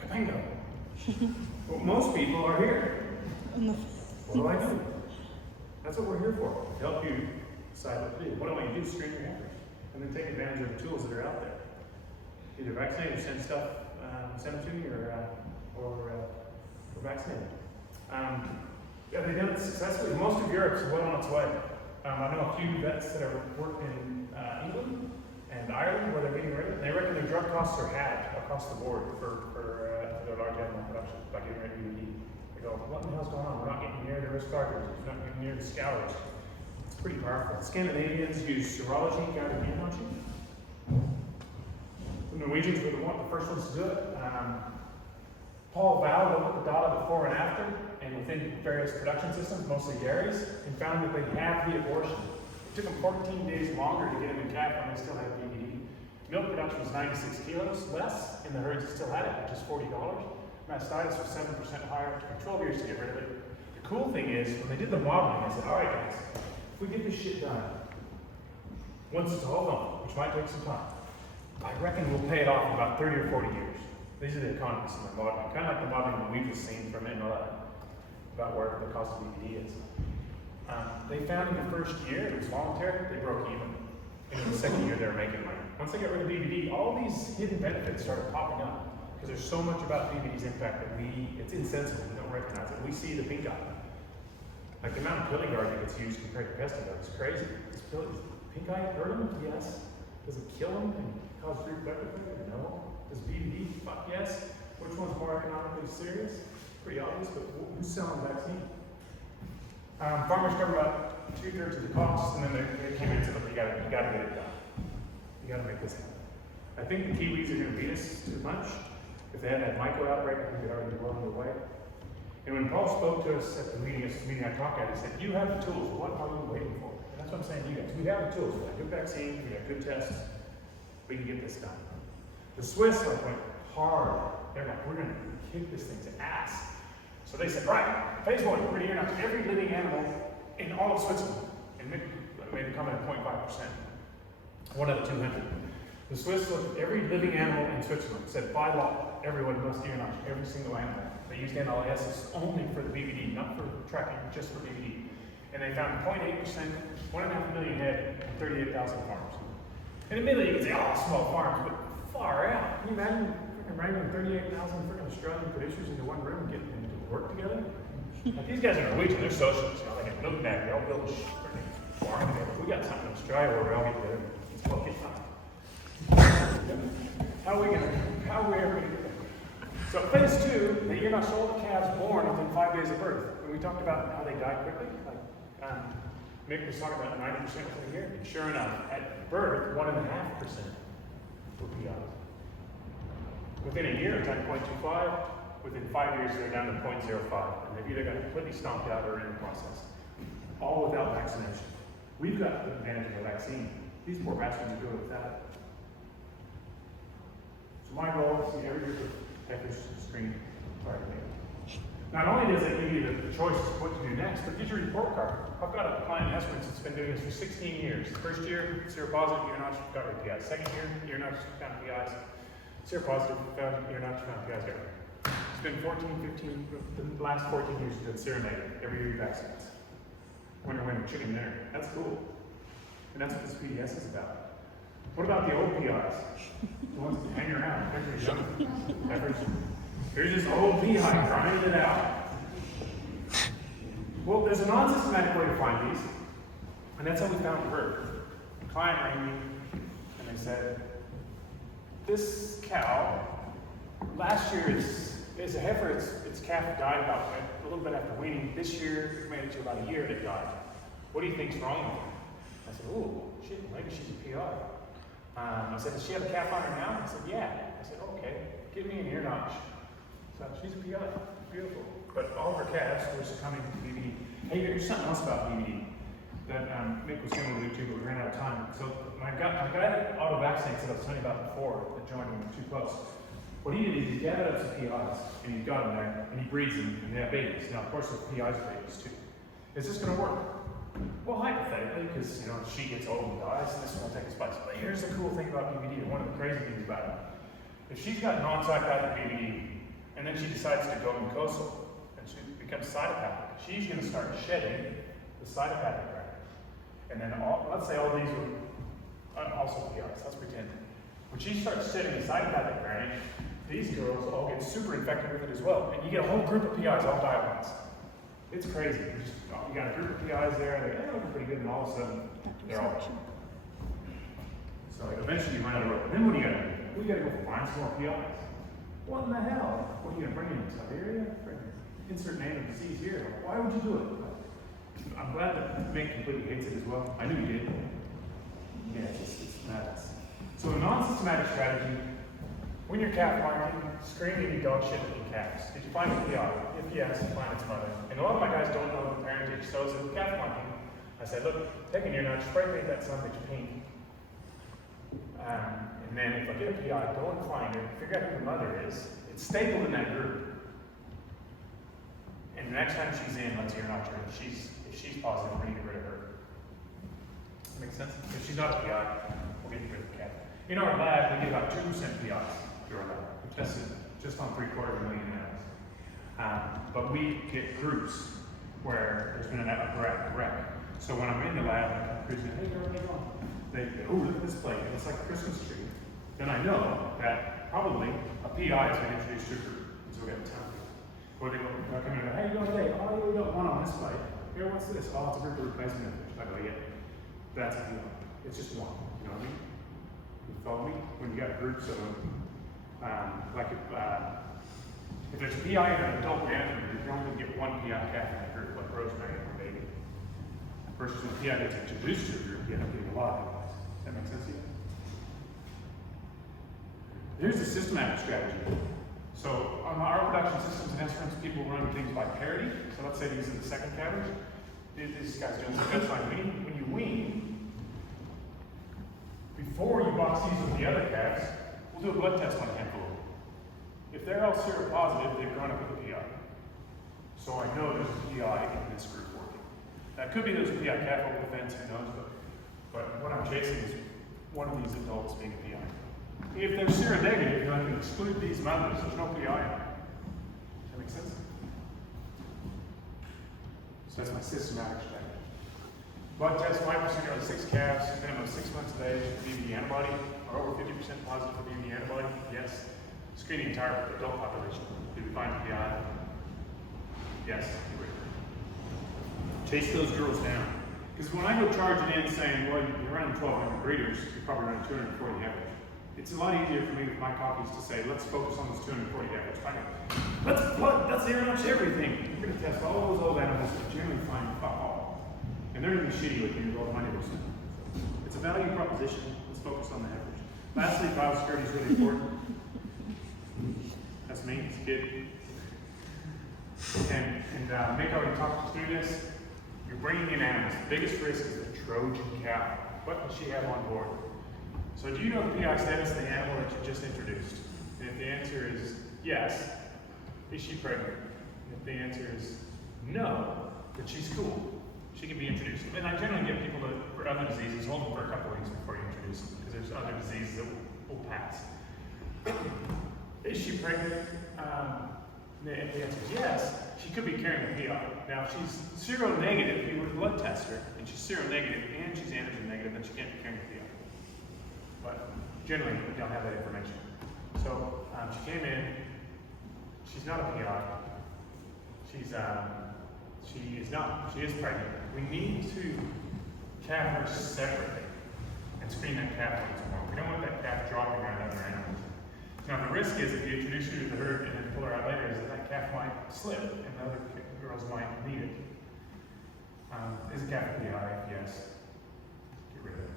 Kabingo. Well, most people are here. What do I do? That's what we're here for, to help you decide what to do. What I want you to do is screen your heifers, and then take advantage of the tools that are out there. Either vaccinate or send them to you, or vaccinate. Have they done it successfully? Most of Europe's well on its way. I know a few vets that have worked in England and Ireland where they're getting rid of it. They reckon their drug costs are halved across the board for their large animal production by getting rid of BVD. They go, what in the hell's going on? We're not getting near the risk factors. We're not getting near the scours. It's pretty powerful. Scandinavians use serology, guided immunology. The Norwegians were the first ones to do it. Paul Val looked at the data before and after, and within various production systems, mostly dairies, and found that they have the abortion. It took them 14 days longer to get them in calf when they still had BVD. Milk production was 96 kilos less in the herds that still had it, which is $40. Mastitis was 7% higher. It took 12 years to get rid of it. The cool thing is, when they did the modeling, I said, all right guys, if we get this shit done, once it's all done, which might take some time, I reckon we'll pay it off in about 30 or 40 years. These are the economists in the modeling, kind of like the modeling that we've just seen from NLA about where the cost of BVD is. They found in the first year, it was voluntary, they broke even. And in the second year, they were making money. Once they got rid of BVD, all these hidden benefits started popping up because there's so much about BVD's impact that it's insensible, we don't recognize it. We see the pink eye. Like the amount of pilling guard that gets used compared to pesticides is crazy. Does pink eye hurt them? Yes. Does it kill them and cause reproductive failure? No. Does BVD? Fuck yes. Which one's more economically serious? Pretty obvious, but who's selling the vaccine? Farmers cover about 2/3 of the costs, and then they came into the, you gotta get it done. You gotta make this happen. I think the Kiwis are gonna beat us to the punch. If they had that myco outbreak, I think they'd already be well underway. And when Paul spoke to us at the meeting I talked at, he said, you have the tools, what are we waiting for? And that's what I'm saying to you guys. We have the tools, we got good vaccines, we got good tests, we can get this done. The Swiss went hard. They're like, we're gonna kick this thing's ass. So they said, right, phase 1, we're gonna earmark every living animal in all of Switzerland. And made a comment of 0.5%. 1 out of 200. The Swiss looked at every living animal in Switzerland, said by law, everyone must earmark every single animal. They used NLS only for the BVD, not for tracking, just for BVD. And they found 0.8%, 1.5 million head, and 38,000 farms. And admittedly, you can say, oh, small farms, but far out. Can you imagine wrangling 38,000 freaking Australian producers into one room and getting them to work together? Like, these guys are Norwegian, they're socialists, you know, they can look back, they all build a freaking farm together. We got something in Australia where we all get together. It's fucking fun. How are we ever gonna do that? So phase 2, you're not sold the calves born within 5 days of birth. And we talked about how they die quickly. Like Mick was talking about 90% within a year. And sure enough, at birth, 1.5% were PIs. Within a year, it's like 0.25. Within 5 years, they're down to 0.05. And they've either got completely stomped out or in the process. All without vaccination. We've got the advantage of a vaccine. These poor bastards are doing it without it. So my goal is to see every group of heifers screened prior to mating. Not only does it give you the choice of what to do next, but get your report card. I've got a client in Esperance that's been doing this for 16 years. First year, seropositive, ear notch, got rid of PIs. Second year, ear notch, found PIs. Seropositive, found ear notch, found PIs, got rid of it. It's been the last 14 years he's been seronated every year he vaccinates. Winner, chicken dinner. That's cool. And that's what this PDS is about. What about the old PIs? The ones that hang around, heifers. Here's this old PI grinding it out. Well, there's a non-systematic way to find these, and that's how we found her. A client rang me, and they said, this cow, last year it's a heifer, its calf died about a little bit after weaning. This year, it made it to about a year and it died. What do you think's wrong with her? I said, oh, shit, maybe she's a PI. I said, does she have a calf on her now? I said, yeah. I said, okay, give me an ear notch. So she's a PI, beautiful. But all of her calves were succumbing to BVD. Hey, here's something else about BVD that Mick was going to allude to, but we ran out of time. So my guy that auto-vaccinates that I was telling you about before, that joined him too close. What he did is he gathered up some PIs, and he's got them there, and he breeds them, and they have babies. Now, of course, the PIs are babies too. Is this going to work? Well, hypothetically, because she gets old and dies, and this won't take its place. But here's the cool thing about BVD, and one of the crazy things about it. If she's got non-psychopathic BVD, and then she decides to go mucosal, and she becomes cytopathic, she's going to start shedding the cytopathic graft. And then, let's say all these were also PIs, let's pretend. When she starts shedding the cytopathic graft, these girls all get super infected with it as well. And you get a whole group of PIs all die at once. It's crazy. You got a group of PIs there, they're looking pretty good, and all of a sudden, they're all. So eventually you run out of rope. Then what do you got to do? Well, you got to go find some more PIs. What in the hell? What are you going to bring in? Siberia? Insert name of disease here. Why would you do it? I'm glad that Mick completely hates it as well. I knew he did. Yeah, it's madness. So a non-systematic strategy, when you're calf marking, screen any dog shit looking calves. Did you find a PI? If yes, find its mother. And a lot of my guys don't know the parentage, so as a calf marking, I said, look, take an ear nut, spray paint that son of a bitch pink. And then if I get a PI, go and find her, figure out who the mother is. It's stapled in that group. And the next time she's in, let's ear notch her. If she's positive, we're gonna get rid of her. Make sense? If she's not a PI, we'll get rid of the cat. In our lab, we get about 2% PIs through our lab. We tested just on 750,000 animals. But we get groups where there's been a wreck. So when I'm in the lab, I'm cruising, hey, where are they going? They go, oh, look at this plate, it's like a Christmas tree. Then I know that probably a PI has been introduced to a group. So we got a ton of people. Or they go, I come in and go, hey, you going today? Oh, yeah, we got one on this plate. Here, what's this? Oh, it's a group of replacement fish. I go, yeah, that's a PI. It's just one, you know what I mean? You follow me? When you got groups of, if there's a PI in an adult animal group, you're only going to get one PI calf in that group, like rosemary or baby. Versus when a PI gets introduced to a group, you end up getting a lot of PIs. Does that make sense to you? Here's the systematic strategy. So on our production systems and instruments, people run things by parity. So let's say these are the second calvers. These guys doing some good fine weaning. When you wean, before you box these with the other calves, we'll do a blood test on a handful of them. If they're all seropositive, they've grown up with a PI. So I know there's a PI in this group working. That could be there's a PI calf over the fence, who knows, but what I'm chasing is one of these adults being a PI. If they're seronegative, I can exclude these mothers. There's no PI in them. Does that make sense? So that's my systematic strategy. Blood test, 5% of 6 calves, minimum 6 months of age, BVD antibody, or over 50% positive for BVD antibody, yes. Screen the entire adult population. Did we find a PI? Yes. Chase those girls down. Because when I go charging in saying, well, you're running 1,200 breeders, you're probably running 240 average. It's a lot easier for me with my copies to say, let's focus on this 240 average. Let's ear notch everything. We're going to test all those old animals that generally find fuck all. And they're going to be shitty with you about 90%. It's a value proposition. Let's focus on the average. Lastly, biosecurity is really important. That's me, it's a kid. And Mick already talked through this. You're bringing in animals. The biggest risk is the Trojan cow. What does she have on board? So do you know the PI status of the animal that you just introduced? And if the answer is yes, is she pregnant? And if the answer is no, then she's cool. She can be introduced. And I generally get people that, for other diseases, hold them for a couple of weeks before you introduce them, because there's other diseases that will pass. Is she pregnant? If the answer is yes, she could be carrying a PI. Now, if she's seronegative, you would blood test her, and she's seronegative and she's antigen negative, then she can't be carrying a PI. But generally, we don't have that information. So she came in. She's not a PI. She is not. She is pregnant. We need to calf her separately and screen that calf once more. We don't want that calf dropping around other animals. Now the risk is if you introduce her to the herd and then pull her out later, is that calf might slip and the other girls might need it. Is a calf a PI? Yes. Get rid of it.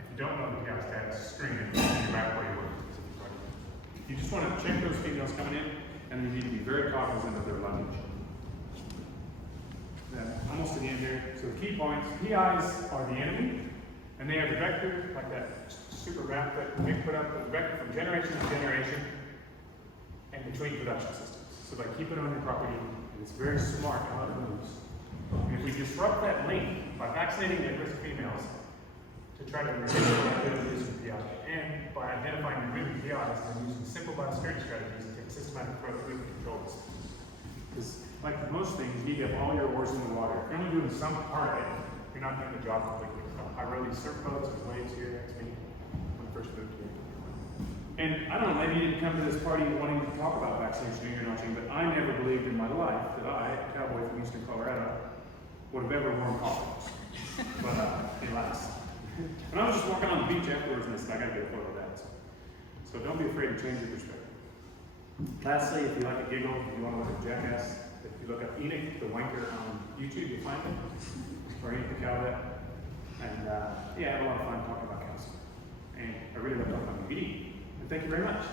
If you don't know the PI status, screen it and you're back where you were. You just want to check those females coming in, and you need to be very cognizant of their luggage. Almost to the end here. So the key points, PIs are the enemy, and they are the vector, like that super map that we put up, the vector from generation to generation and between production systems. So by keeping it on your property, and it's very smart how it moves. And if we disrupt that link by vaccinating the at-risk females to try to reduce the likelihood of using PI, and by identifying the good PIs and using simple biosecurity strategies to take a systematic approach to controls. Because like most things, you have all your oars in the water. If you're only doing some part of it, you're not doing the job completely. So I rode these surf boats with waves here next to me when I first moved here. And I don't know, maybe you didn't come to this party wanting to talk about vaccination or ear notching, but I never believed in my life that I, a cowboy from eastern Colorado, would have ever worn collars. But alas. And I was just walking on the beach afterwards and I said, I gotta get a photo of that. So don't be afraid to change your perspective. Lastly, if you like a giggle, if you want to look at Jackass, if you look up IDEXX, the wanker on YouTube, you'll find it. Or Enoch the Cowbat. And yeah, I had a lot of fun talking about cows. And I really love talking about BVD. And thank you very much.